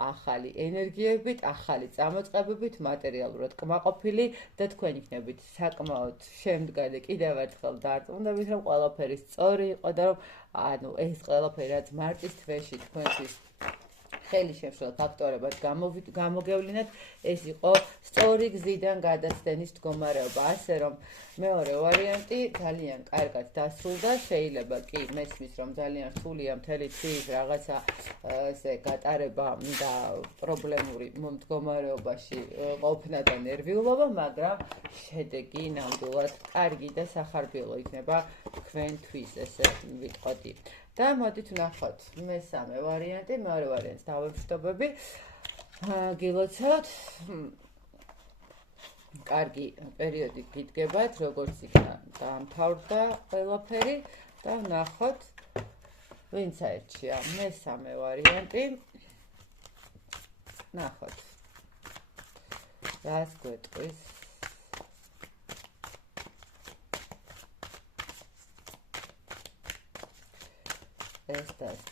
ახალი ენერგიებით, ახალი წამოწყებებით, მატერიალურად კმაყოფილი და თქვენ იქნებით საკმაოდ შემდგარი კიდევ ერთხელ დარწმუნდებით, რომ ყველაფერი სწორი იყო და რომ ანუ ეს ყველაფერი რაც მარტის თვეში თქვენთვის ხელი შემშლელ ფაქტორებად გამოგევლინათ, ეს იყო სწორი გზიდან გადაცდენის მდგომარეობა, ასე რომ მეორე ვარიანტი ძალიან კარგად დასრულდა, შეიძლება კი მესმის რომ ძალიან რთულია მთელი თვის რაღაცა ესე გატარება და პრობლემური მდგომარეობაში ყოფნა და ნერვიულობა, მაგრამ შედეგი ნამდვილად კარგი და სახარბიელო იქნება თქვენთვის, ესე ვიტყოდი. და მოდით ვნახოთ მესამე ვარიანტი, მეორე ვარიანტს დავემშვიდობები. გილოცავთ კარგი პერიოდი გიდგებათ, როგორც იქნა დამთავრდა ყველაფერი და ვნახოთ ვინც აერჩია მესამე ვარიანტი. ვნახოთ რას გვეტყვის ეს და ეს.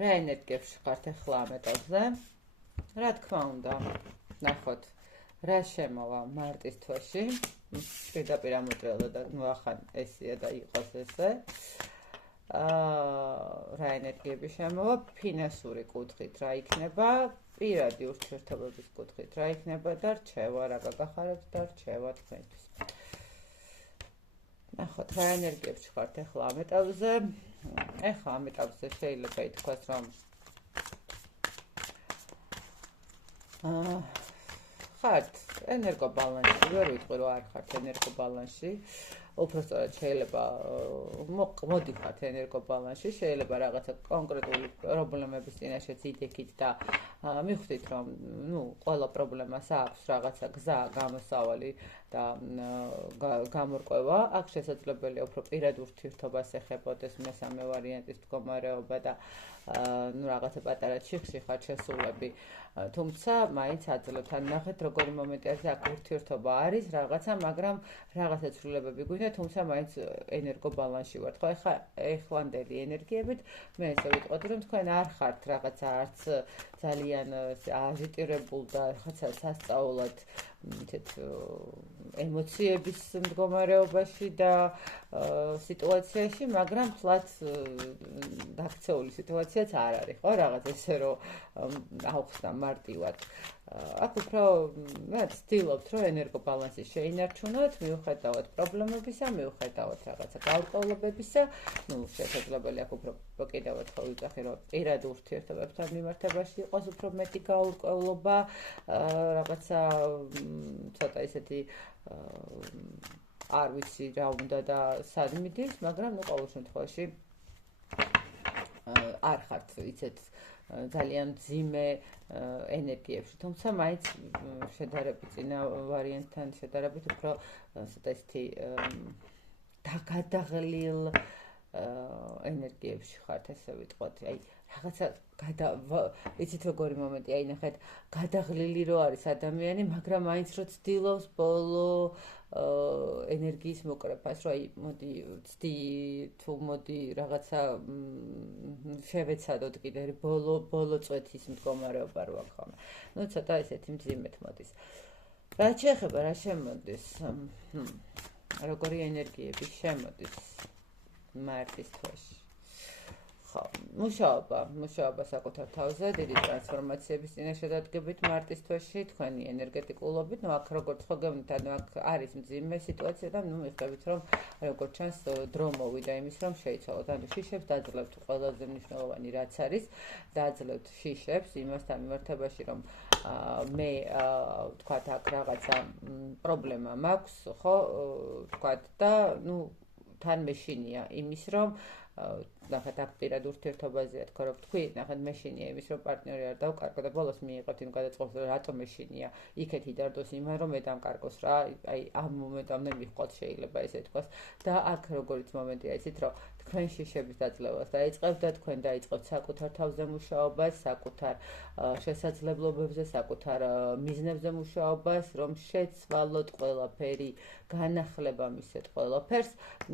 რა ენერგიებში ხართ ახლა ამ ეტაპზე? რა თქმა უნდა, ნახოთ რა შემოვა მარტის თვეში. პირდაპირ ამოწეოდა და ნუ ახან ესია და იყოს ესე. რა ენერგიები შემოვა? ფინანსური კუთხით რა იქნება? პირადი ურთიერთობების კუთხით რა იქნება და რჩევა რა გაგახარებთ და რჩევა თქვენთვის. ნახოთ რა ენერგიებში ხართ ახლა ამ ეტაპზე. ახლა ამ ეტაპზე შეიძლება ითქვას, რომ ხართ ენერგობალანსში, ვერ ვიტყვი რომ არ ხართ ენერგობალანსში. უпростоრად შეიძლება მოდიხართ ენერგობალანსში, შეიძლება რაღაცა კონკრეტული პრობლემების წინაშეც იდექით და მიხვდით, რომ ყველა პრობლემას აქვს რაღაცა გზა, გამოსავალი და გამორკვევა. აქ შესაძლებელია უფრო პირად ურთიერთობას ეხებოდეს მესამე ვარიანტის მდგომარეობა და რაღაცა პატარა ჩიხში ხართ შესულები. თუმცა მაინც აძლევთ ან ნახეთ როგორი მომენტი არის აქ ურთიერთობა არის რაღაცა, მაგრამ რაღაცა ცვლილებები გვინდა, თუმცა მაინც ენერგობალანსში ვართ. ხო, ეხლანდელი ენერგიებით მე ესე ვიტყოდი, რომ თქვენ არ ხართ რაღაცა არც ძალიან აზიტირებულ და რაღაცა სასწაულად ისეთ ემოციების მდგომარეობაში და სიტუაციაში, მაგრამ თლაც დაქცეული სიტუაციაც არ არის, ხო, რაღაც ესე რომ აუხსნა მარტივად. აქ უფრო რაც ვცდილობთ, რომ ენერგობალანსი შეინარჩუნოთ, მიუხედავად პრობლემებისა, მიუხედავად რაღაცა გაურკვევლობებისა, შესაძლებელია აქ უფრო კიდევ ერთხელ ვიძახი, რომ პირად ურთიერთობებთან მიმართებაში იყოს უფრო მეტი გაურკვევლობა, რაღაცა ცოტა ისეთი არ ვიცი რა უნდა და სად მიდის, მაგრამ ყოველ შემთხვევაში არ ხართ იცით ძალიან მძიმე ენერგიებში, თუმცა მაინც შედარებით წინა ვარიანტთან შედარებით უფრო ცოტა ისეთი დაგადაღლილ ენერგიებში ხართ, ესე ვიტყვათ, აი რაღაცა იცით როგორი მომენტი, აი ნახეთ, გადაღლილი რო არის ადამიანი, მაგრამ მაინც რო ცდილობს ბოლო ენერგიის მოკრეფას, რომ აი მოდი ვცდი თუ მოდი რაღაცა შევეცადოთ კიდე ბოლო წვეთის მდგომარეობა რო აქვს ხოლმე. ნუ ცოტა ესეთი მძიმედ მოდის. რაც შეეხება რა შემოდის, როგორი ენერგიები შემოდის მარტის თვეში. მუშაობა საკუთარ თავზე, დიდი ტრანსფორმაციების წინაშე დადგებით მარტის თვეში, თქვენი ენერგეტიკულობით, ნუ აქ როგორც ხო გეუბნით, ანუ აქ არის მძიმე სიტუაცია და ნუ მიხვდებით, რომ როგორც ჩანს დრო მოვიდა იმის, რომ შეიცვალოთ, ანუ შიშებს დაძლევთ ყველაზე მნიშვნელოვანი რაც არის, დაძლევთ შიშებს იმასთან მიმართებაში, რომ მე ვთქვათ აქ რაღაცა პრობლემა მაქვს, ხო, ვთქვათ და ნუ თან მეშინია იმის, რომ ნახეთ აქ პირად ურთიერთობაზეა თქო რომ თქვი, ნახეთ მეშინია იმის რომ პარტნიორი არ დავკარგო და ბოლოს მიიღოთ იმ გადაწყობს რომ რატომ მეშინია იქეთ იდარდოს იმან რომ მე დამკარგოს რა, აი ამ მომენტამდე მივყოთ შეიძლება ესე თქვას და აქ როგორიც მომენტია იცით რომ თქვენ შიშების დაძლევას დაიწყებთ და თქვენ დაიწყებთ საკუთარ თავზე მუშაობას, საკუთარ შესაძლებლობებზე, საკუთარ მიზნებზე მუშაობას, რომ შეცვალოთ ყველაფერი, განახლება მისცეთ ყველაფერს,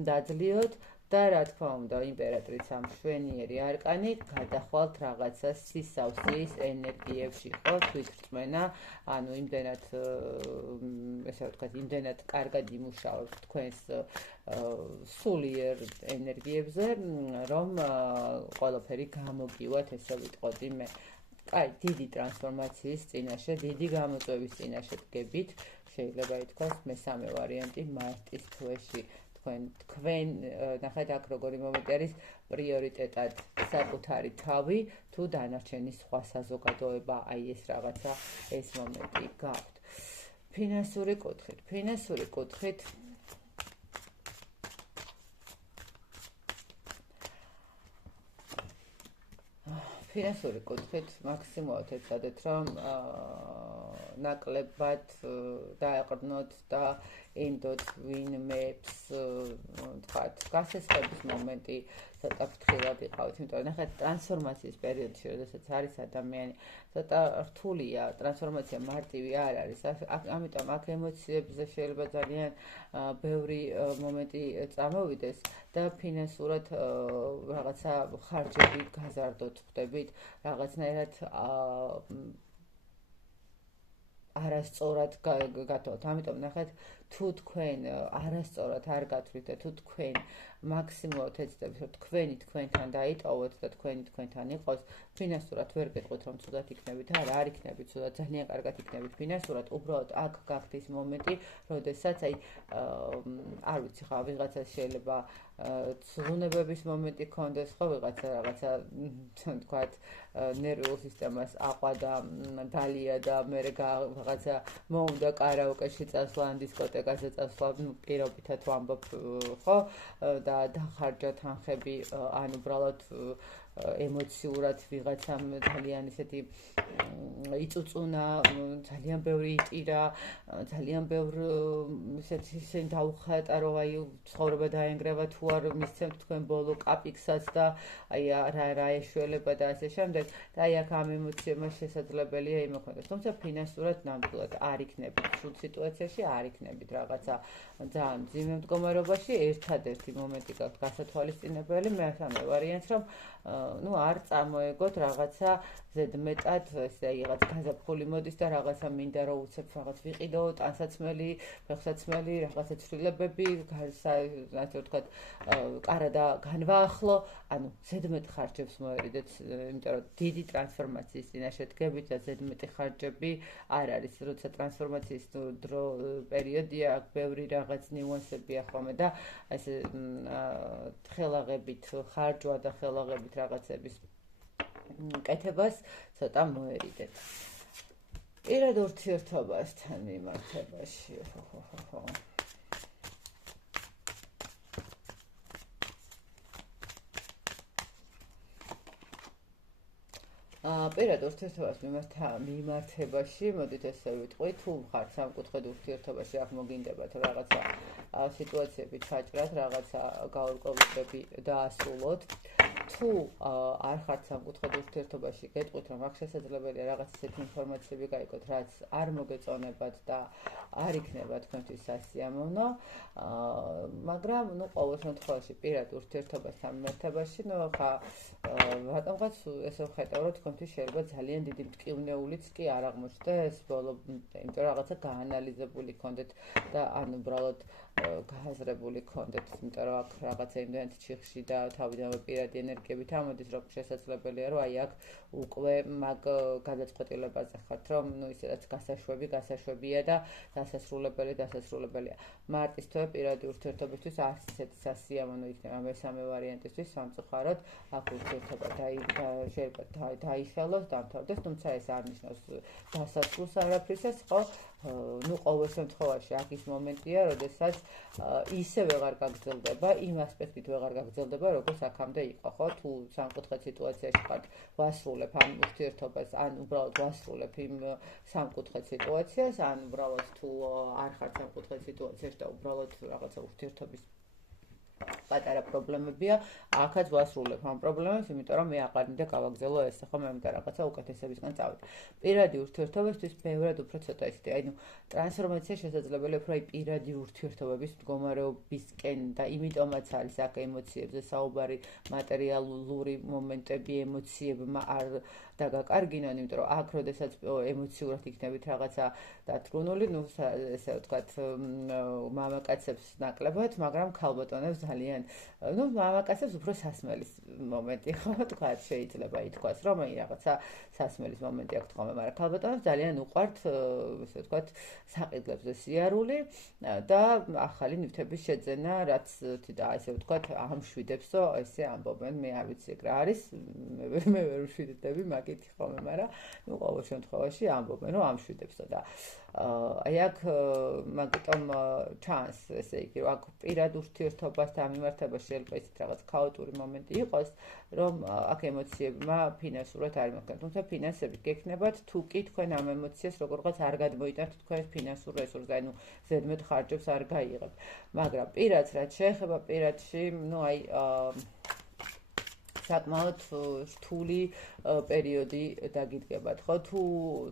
დაძლიოთ და რა თქმა უნდა, იმპერატრიცა მშვენიერი არკანი გადახვალთ რაღაცა სისავსის ენერგიებში, ხო, თვითრწმენა, ანუ იმდენად ესე ვთქვათ, იმდენად კარგად იმუშავებთ თქვენს სულიერ ენერგიებზე, რომ ყველაფერი გამოგივათ, ესე ვიტყოდი მე. აი, დიდი ტრანსფორმაციის წინაშე, დიდი გამოწვევის წინაშე დგებით, შეიძლება ითქვას მესამე ვარიანტი მარტის თვეში. თქვენ ნახეთ აქ როგორი მომენტი არის პრიორიტეტად საკუთარი თავი თუ დანარჩენი სხვა საზოგადოება, აი ეს რაღაცა ეს მომენტი გაქვთ. ფინანსური კუთხით ფინანსური კუთხით მაქსიმალურად ეცადეთ რომ ნაკლებად დაეყრდნოთ და ენდოთ ვინმეებს თქვათ გასესწრების მომენტი ცოტა ფრთხილად იყავით, იმიტომ რომ ნახეთ ტრანსფორმაციის პერიოდში, როდესაც არის ადამიანი, ცოტა რთულია, ტრანსფორმაცია მარტივი არ არის, ამიტომ აქ ემოციებზე შეიძლება ძალიან ბევრი მომენტი წამოვიდეს და ფინანსურად რაღაცა ხარჯებით გაზარდოთ ხდებით, რაღაცნაირად არასწორად გათვალთ. ამიტომ ნახეთ, თუ თქვენ არასწორად არ გათვლით და თუ თქვენ მაქსიმალურად ეცდებით, რომ თქვენი თქვენთან დაიტოვოთ და თქვენი თქვენთან იყოს, ფინანსურად ვერ გეტყვით, რომ ცუდად იქნებით, არ იქნებით ცუდად, ძალიან კარგად იქნებით ფინანსურად, უბრალოდ აქ გაქვთ ის მომენტი, როდესაც აი არ ვიცი ხა, ვიღაცას შეიძლება ცვლილებების მომენტი ქონდეს, ხო, რაღაცა თქვათ ნერვულ სისტემას აყვადა, დალია და მე რაღაცა მოუნდა კარაოკეში წასვლა, დისკოტეკაზე წასვლა, პირობითად ვამბობ, ხო, და დახარჯა თანხები, ან უბრალოდ ემოციურად ვიღაცამ ძალიან ისეთი იწუწუნა, ძალიან ბევრი იტირა, ძალიან ბევრ ისეთი დაუხატა, რომ აი ცხოვრება დაენგრევა თუ არ მისცემთ თქვენ ბოლო კაპიქსაც და აი რა ეშველება და ასე შემდეგ. და აი აქ ამ ემოციებმა შესაძლებელია იმოქმედოს. თუმცა ფინანსურად ნამდვილად არ იქნებით შუთ სიტუაციაში, არ იქნებით რაღაცა ძალიან მძიმე მდგომარეობაში, ერთადერთი მომენტი გაქვთ გასათვალისწინებელი, მესამე ვარიანტს, რომ ну არ წამოეგოთ რაღაცა ზედმეტად ესე რაღაც გაზაფხული მოდის და რაღაცა მინდა რომ უცებ რაღაც ვიყიდო, ტანსაცმელი, ფეხსაცმელი, რაღაცა ცვლილებები, ასე ვთქვათ, კარადა განვაახლო, ანუ ზედმეტ ხარჯებს მოერიდეთ, იმიტომ რომ დიდი ტრანსფორმაციის წინაშე დგებით და ზედმეტი ხარჯები არ არის, როცა ტრანსფორმაციის დრო პერიოდია, ბევრი რაღაც ნიუანსებია ხოლმე და ესე ხელაღებით ხარჯვა და ხელაღებით რაღაცების კეთებას ცოტა მოერიდეთ. პირად ურთიერთობასთან მიმართებაში, პირად ურთიერთობას მიმართებაში, მოდით ესე ვიტყვი, თუ ხართ სამკუთხედ ურთიერთობაში, აქ მოგინდებათ რაღაცა სიტუაციები ჩაჭრათ, რაღაცა გაურკვევლობები დაასრულოთ. თუ არ ხართ სამკუთხედ ურთიერთობაში, გეტყვით, რომ აქ შესაძლებელია რაღაც ისეთი ინფორმაციები გაიგოთ, რაც არ მოგეწონებათ და არ იქნება თქვენთვის სასიამოვნო, მაგრამ, ну, ყოველ შემთხვევაში პირად ურთიერთობასთან მიმართებაში, ну, ხა რატომღაც ესე ვხედავ, რომ თქვენთვის შეიძლება ძალიან დიდი მტკივნეულიც კი არ აღმოჩნდეს, ბოლო, იმიტომ რომ რაღაცა გაანალიზებული გქონდეთ და ან უბრალოდ გააზრებული გქონდეთ, იმიტომ რომ აქ რაღაცა იმდენად ჩიხში და თავიდანვე პირადი ენერგიებით ამოდის, რომ შესაძლებელია, რომ აი აქ უკვე მაგ გადაწყვეტილებაზე ხართ, რომ ну ისედაც გასაშვებია და დასასრულებელია. მარტის თვე პირადი ურთიერთობისთვის არც ისეთი სასიამოვნო იქნება მესამე ვარიანტისთვის, სამწუხაროდ აქ ურთიერთობა შეიძლება დაიშალოს, დამთავრდეს, თუმცა ეს არ ნიშნავს დასასრულს არაფრისას, ხო? ну ყოველ შემთხვევაში აქ ის მომენტია, როდესაც ისე ვეღარ გაგრძელდება, იმ ასპექტით ვეღარ გაგრძელდება, როგორც აქამდე იყო, ხო? თუ სამკუთხედ სიტუაციაში ხართ, ვასრულებ ამ ურთიერთობას, ან უბრალოდ ვასრულებ იმ სამკუთხედ სიტუაციას, ან უბრალოდ თუ არ ხართ სამკუთხედ სიტუაციაში და უბრალოდ რაღაცა ურთიერთობის პატარა პრობლემებია, აქაც ვასრულებ ამ პრობლემებს, იმიტომ რომ მე აღარ მინდა გავაგზავნო ესე, ხო, მე მინდა რაღაცა უკეთესებისგან წავიდე. პირადი ურთიერთობისთვის ბევრად უფრო ცოტა ისეთი, აი, ну, ტრანსფორმაცია შესაძლებელია უფრო აი პირადი ურთიერთობების მდგომარეობისკენ და იმიტომაც არის აქ ემოციებზე საუბარი, მატერიალური მომენტები ემოციებმა არ დაგაკარგინონ, იმიტომ რომ აქ როდესაც ემოციურად იქნებით რაღაცა დათრგუნული, ну, ესე ვთქვათ, მამაკაცებს ნაკლებად, მაგრამ ქალბატონებს ძალიან, ну, მამაკაცებს უფრო სასმელის მომენტი, ხო, თქვათ, შეიძლება ითქვას, რომ აი რაღაცა სასმელის მომენტი აქვს ხოლმე, მაგრამ ქალბატონებს ძალიან უყვართ, ესე ვთქვათ, საყიდლებზე სიარული და ახალი ნივთების შეძენა, რაც და ესე ვთქვათ, ამშვიდებსო, ესე ამბობენ, მე არ ვიცი ეგ რა არის, მე ვერ ვშვიდები მაგითი ხოლმე, მაგრამ ну, ყოველ შემთხვევაში ამბობენ, რომ ამშვიდებსო და აი აქ მაგიტომ ჩანს, ესე იგი, რომ აქ პირად ურთიერთობასთან მიმართებაში შეიძლება ისეთ რაღაც ქაოტური მომენტი იყოს, რომ აქ ემოციებმა ფინანსურად არ იმოქმედან, თუმცა ფინანსები გექნებათ, თუ კი თქვენ ამ ემოციას როგორღაც არ გადმოიტანთ თქვენ ფინანსურ რესურსს, ანუ ზედმეტ ხარჯებს არ გაიღებთ. მაგრამ პირადს რაც შეეხება პირადში, ну აი საკმაოდ რთული პერიოდი დაგიდგებათ, ხო? თუ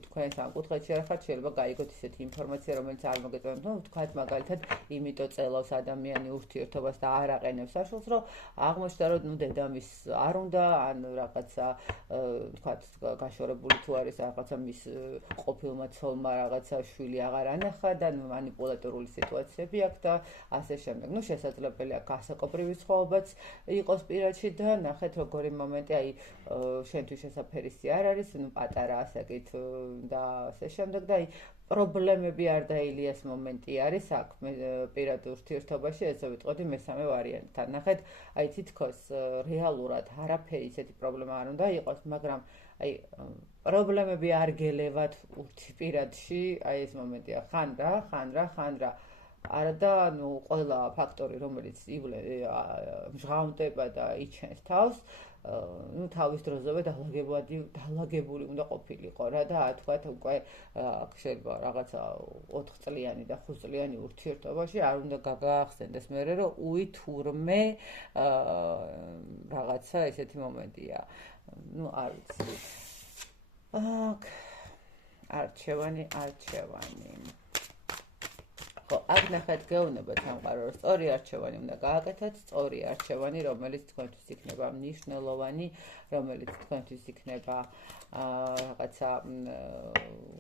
თქვენ სამკუთხედში არ ხართ, შეიძლება გაიგოთ ისეთი ინფორმაცია, რომელიც არ მოგეწონებთ, ну, თქვათ მაგალითად, იმიტომ წელავს ადამიანი ურთიერთობას და არ აყენებს საშუალს, რომ აღმოჩნდა, რომ ну დედამის არ უნდა, ან რაღაცა, თქვათ, გაშორებული თუ არის რაღაცა მის ყოფილმა ცოლმა რაღაცა შვილი აღარ ანახა და მანიპულატორული სიტუაციები აქვს და ასე შემდეგ. ну, შესაძლებელია გასაკოპრივი ცხოვობაც იყოს პირადში და ნახეთ როგორი მომენტი, აი, შენთვის შესაფერისი არ არის, ну, პატარა ასაკით და ასე შემდეგ და აი, პრობლემები არ დაილიას მომენტი არის აქ პირად ურთიერთობაში, ესე ვიტყოდი მესამე ვარიანტთან. ნახეთ, აი, თითქოს რეალურად არაფერი ისეთი პრობლემა არ უნდა იყოს, მაგრამ აი, პრობლემები არ გელევათ პირადში, აი ეს მომენტია, ხან რა არა და ну ყველა ფაქტორი რომელიც მჟღავნდება და იჩენს თავს, ну თავის დროზევე დალაგებული უნდა ყოფილიყო რა და თქვათ უკვე აქ შეიძლება რაღაცა 4 წლიანი და 5 წლიანი ურთიერთობაში არ უნდა გაგახსენდეს მერე რომ თურმე რაღაცა ესეთი მომენტია. ну არ ვიცი. არჩევანი. ხო, აქ ნახეთ გეუბნებათ სამყარო, რომ სწორი არჩევანი უნდა გააკეთოთ, სწორი არჩევანი, რომელიც თქვენთვის იქნება მნიშვნელოვანი, რომელიც თქვენთვის იქნება რაღაცა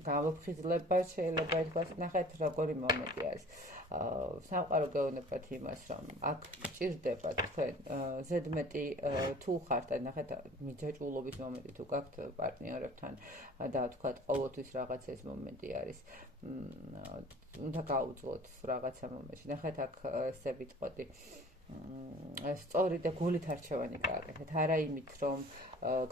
გამოფხიზლება შეიძლება ითქვას, ნახეთ როგორი მომენტი არის. სამყარო გეუბნებათ იმას, რომ აქ გჭირდება თქვენ ზედმეტი თუ ხართ, ნახეთ მიჯაჭვულობის მომენტი თუ გაქვთ პარტნიორებთან და თქვათ ყოველთვის რაღაც ეს მომენტი არის. უნდა გაუძლოთ რაღაცა მომენტში. ნახეთ აქ ესე ვიტყოდი. სწორი და გულით არჩევანი გააკეთეთ. არა იმით, რომ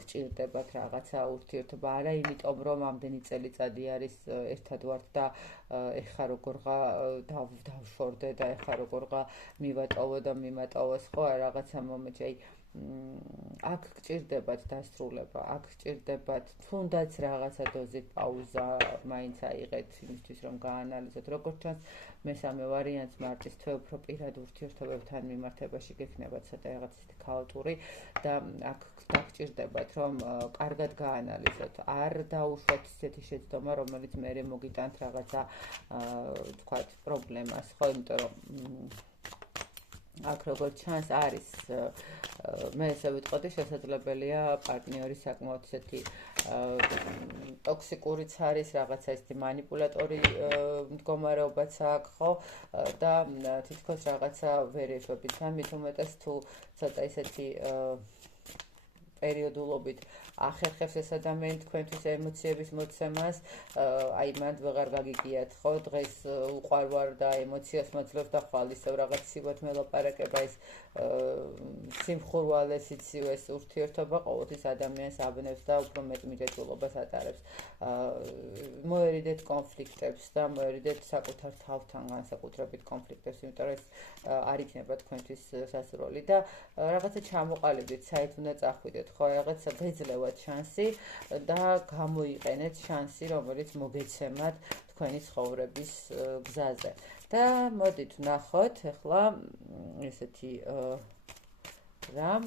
გჭირდებათ რაღაცა ურთიერთობა, არა იმიტომ, რომ ამდენი წელიწადი არის ერთად ვართ და ეხა როგორღა დავშორდე და ეხა როგორღა მივატოვო და მიმატოვოს, ხო, რაღაცა მომენტში. აი აქ გჭირდებათ დასრულება, აქ გჭირდებათ თუნდაც რაღაცა დოზით პაუზა მაინც აიღეთ იმისთვის, რომ გაანალიზოთ. როგორც ჩანს, მესამე ვარიანტს მარტის თვე უფრო პირად ურთიერთობებთან მიმართებაში გექნება ცოტა რაღაც ისეთი ქაოტური და აქ გჭირდებათ, რომ კარგად გაანალიზოთ. არ დაუშვათ ისეთი შეცდომა, რომელიც მერე მოგიტანთ რაღაცა თქვათ პრობლემას, ხო, იმიტომ რომ აქ როგორც ჩანს არის მე ესე ვიტყოდი, შესაძლებელია პარტნიორი საკმაოდ ისეთი ტოქსიკურიც არის, რაღაცა ისეთი манипуляტორი მდგომარეობაც აქვს, ხო? და თითქოს რაღაცა ვერ ეშვებით, მით უმეტეს თუ ცოტა ისეთი პერიოდულობით ახერხებს ეს ადამიანი თქვენთვის ემოციების მოცემას, აი მანდ ვეღარ გაგიგიათ, ხო? დღეს უყვარვარ და ემოციას მოძლევს და ხვალ ისევ რაღაც სივად მელაპარაკება, ეს სიმხურვალე სიცივეს ურთიერთობა ყოველთვის ადამიანს აბნევს და უფრო მეტ მიჯაჭვულობას ატარებს. მოერიდეთ კონფლიქტებს და მოერიდეთ საკუთარ თავთან განსაკუთრებით კონფლიქტებს, იმიტომ რომ ეს არ იქნება თქვენთვის სასურველი და რაღაცა ჩამოყალიბდით, საით უნდა წახვიდეთ, ხო, რაღაცა გეძლევათ შანსი და გამოიყენეთ შანსი, რომელიც მოგეცემათ თქვენი ცხოვრების გზაზე. და მოდით ვნახოთ ახლა ესეთი რამ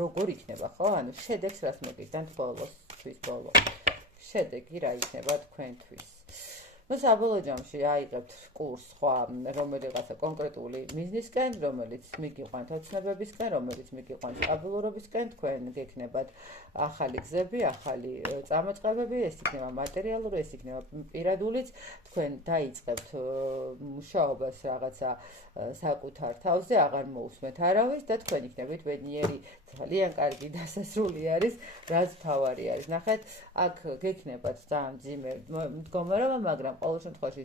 როგორ იქნება, ხო? ანუ შედეგს რას მოგიტანთ ბოლოსთვის ბოლო. შედეგი რა იქნება თქვენთვის? ну საბოლოო ჯამში აიღებთ კურსს სხვა რომელიღაცა კონკრეტული მიზნისკენ, რომელიც მიგიყვანთ ოცნებებისკენ, რომელიც მიგიყვანთ სტაბილურობისკენ, თქვენ გექნებათ ახალი გზები, ახალი წამოწყებები, ეს იქნება მატერიალური, ეს იქნება პირადულიც, თქვენ დაიწყებთ მუშაობას რაღაცა საკუთარ თავზე, აღარ მოусმეთ არავის და თქვენ იქნებით ბედნიერი, ძალიან კარგი დასასრული არის, რაც თავარი არის. ნახეთ, აქ გექნებათ ძალიან მძიმე მდგომარეობა, მაგრამ ყოველ შემთხვევაში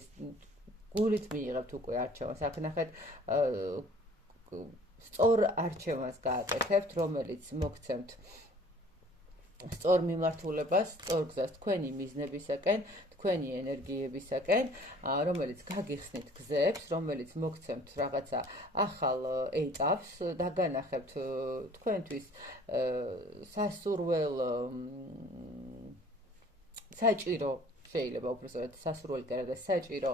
გულით მიიღებთ უკვე არჩევანს. აქ ნახეთ, სწორ არჩევანს გააკეთებთ, რომელიც მოგცემთ სწორ მიმართულებას, სწორ გზას თქვენი მიზნებისაკენ, თქვენი ენერგიებისაკენ, რომელიც გაგიხსნით გზებს, რომელიც მოგცემთ რაღაცა ახალ ეტაპს, დაგანახებთ თქვენთვის სასურველ საჭირო შეიძლება უბრალოდ სასურველი კი არა და საჭირო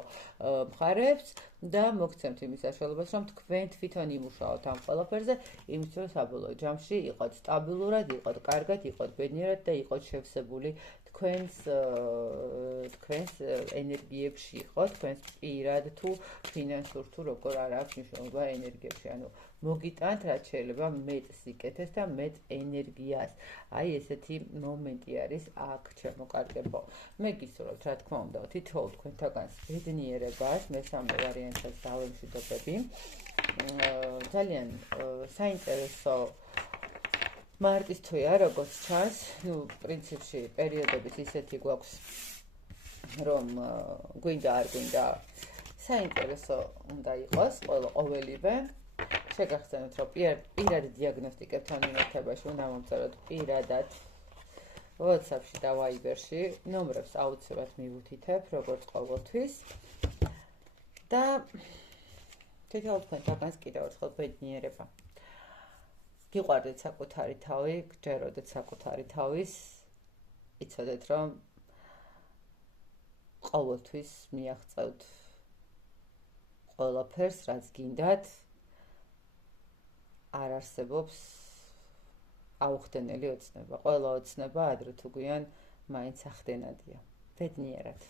მხარეებს და მოგცემთ იმის საშუალებას, რომ თქვენ თვითონ იმუშაოთ ამ ყველაფერზე, იმისთვის რომ საბოლოო ჯამში იყოთ სტაბილურად, იყოთ კარგად, იყოთ ბედნიერად და იყოთ შევსებული თქვენს ენერგიებში იყოთ, თქვენს პირად თუ ფინანსურ თუ როგორ არ აქვს მნიშვნელობა ენერგიებში, ანუ მოგიტანთ რაც შეიძლება მეტ სიკეთეს და მეტ ენერგიას. აი ესეთი მომენტი არის აქ ჩემო კარგებო. მე გისურვებთ რა თქმა უნდა თითოეულ თქვენთაგანს ბედნიერებას, მესამე ვარიანტსაც დავემშვიდობები. ძალიან საინტერესო მარტის თვეა, როგორც ჩანს, ну, პრინციპში პერიოდების ისეთი გვაქვს, რომ გვინდა არ გვინდა საინტერესო უნდა იყოს ყოველივე. შეგახსენოთ, რომ პირად დიაგნოსტიკებთან მიმართებაში უნდა მომწეროთ პირადად WhatsApp-ში და Viber-ში, ნომრებს აუცილებლად მივუთითებ, როგორც ყოველთვის. და თითოეულ თქვენთაგანს კიდევ ერთხელ ბედნიერება. გიყვარდეთ საკუთარი თავი, გჯეროდეთ საკუთარი თავის, იცოდეთ, რომ ყოველთვის მიაღწევთ ყველაფერს, რაც გინდათ, არ არსებობს აუხდენელი ოცნება. ყველა ოცნება ადრე თუ გვიან მაინც ახდენადია. ბედნიერად.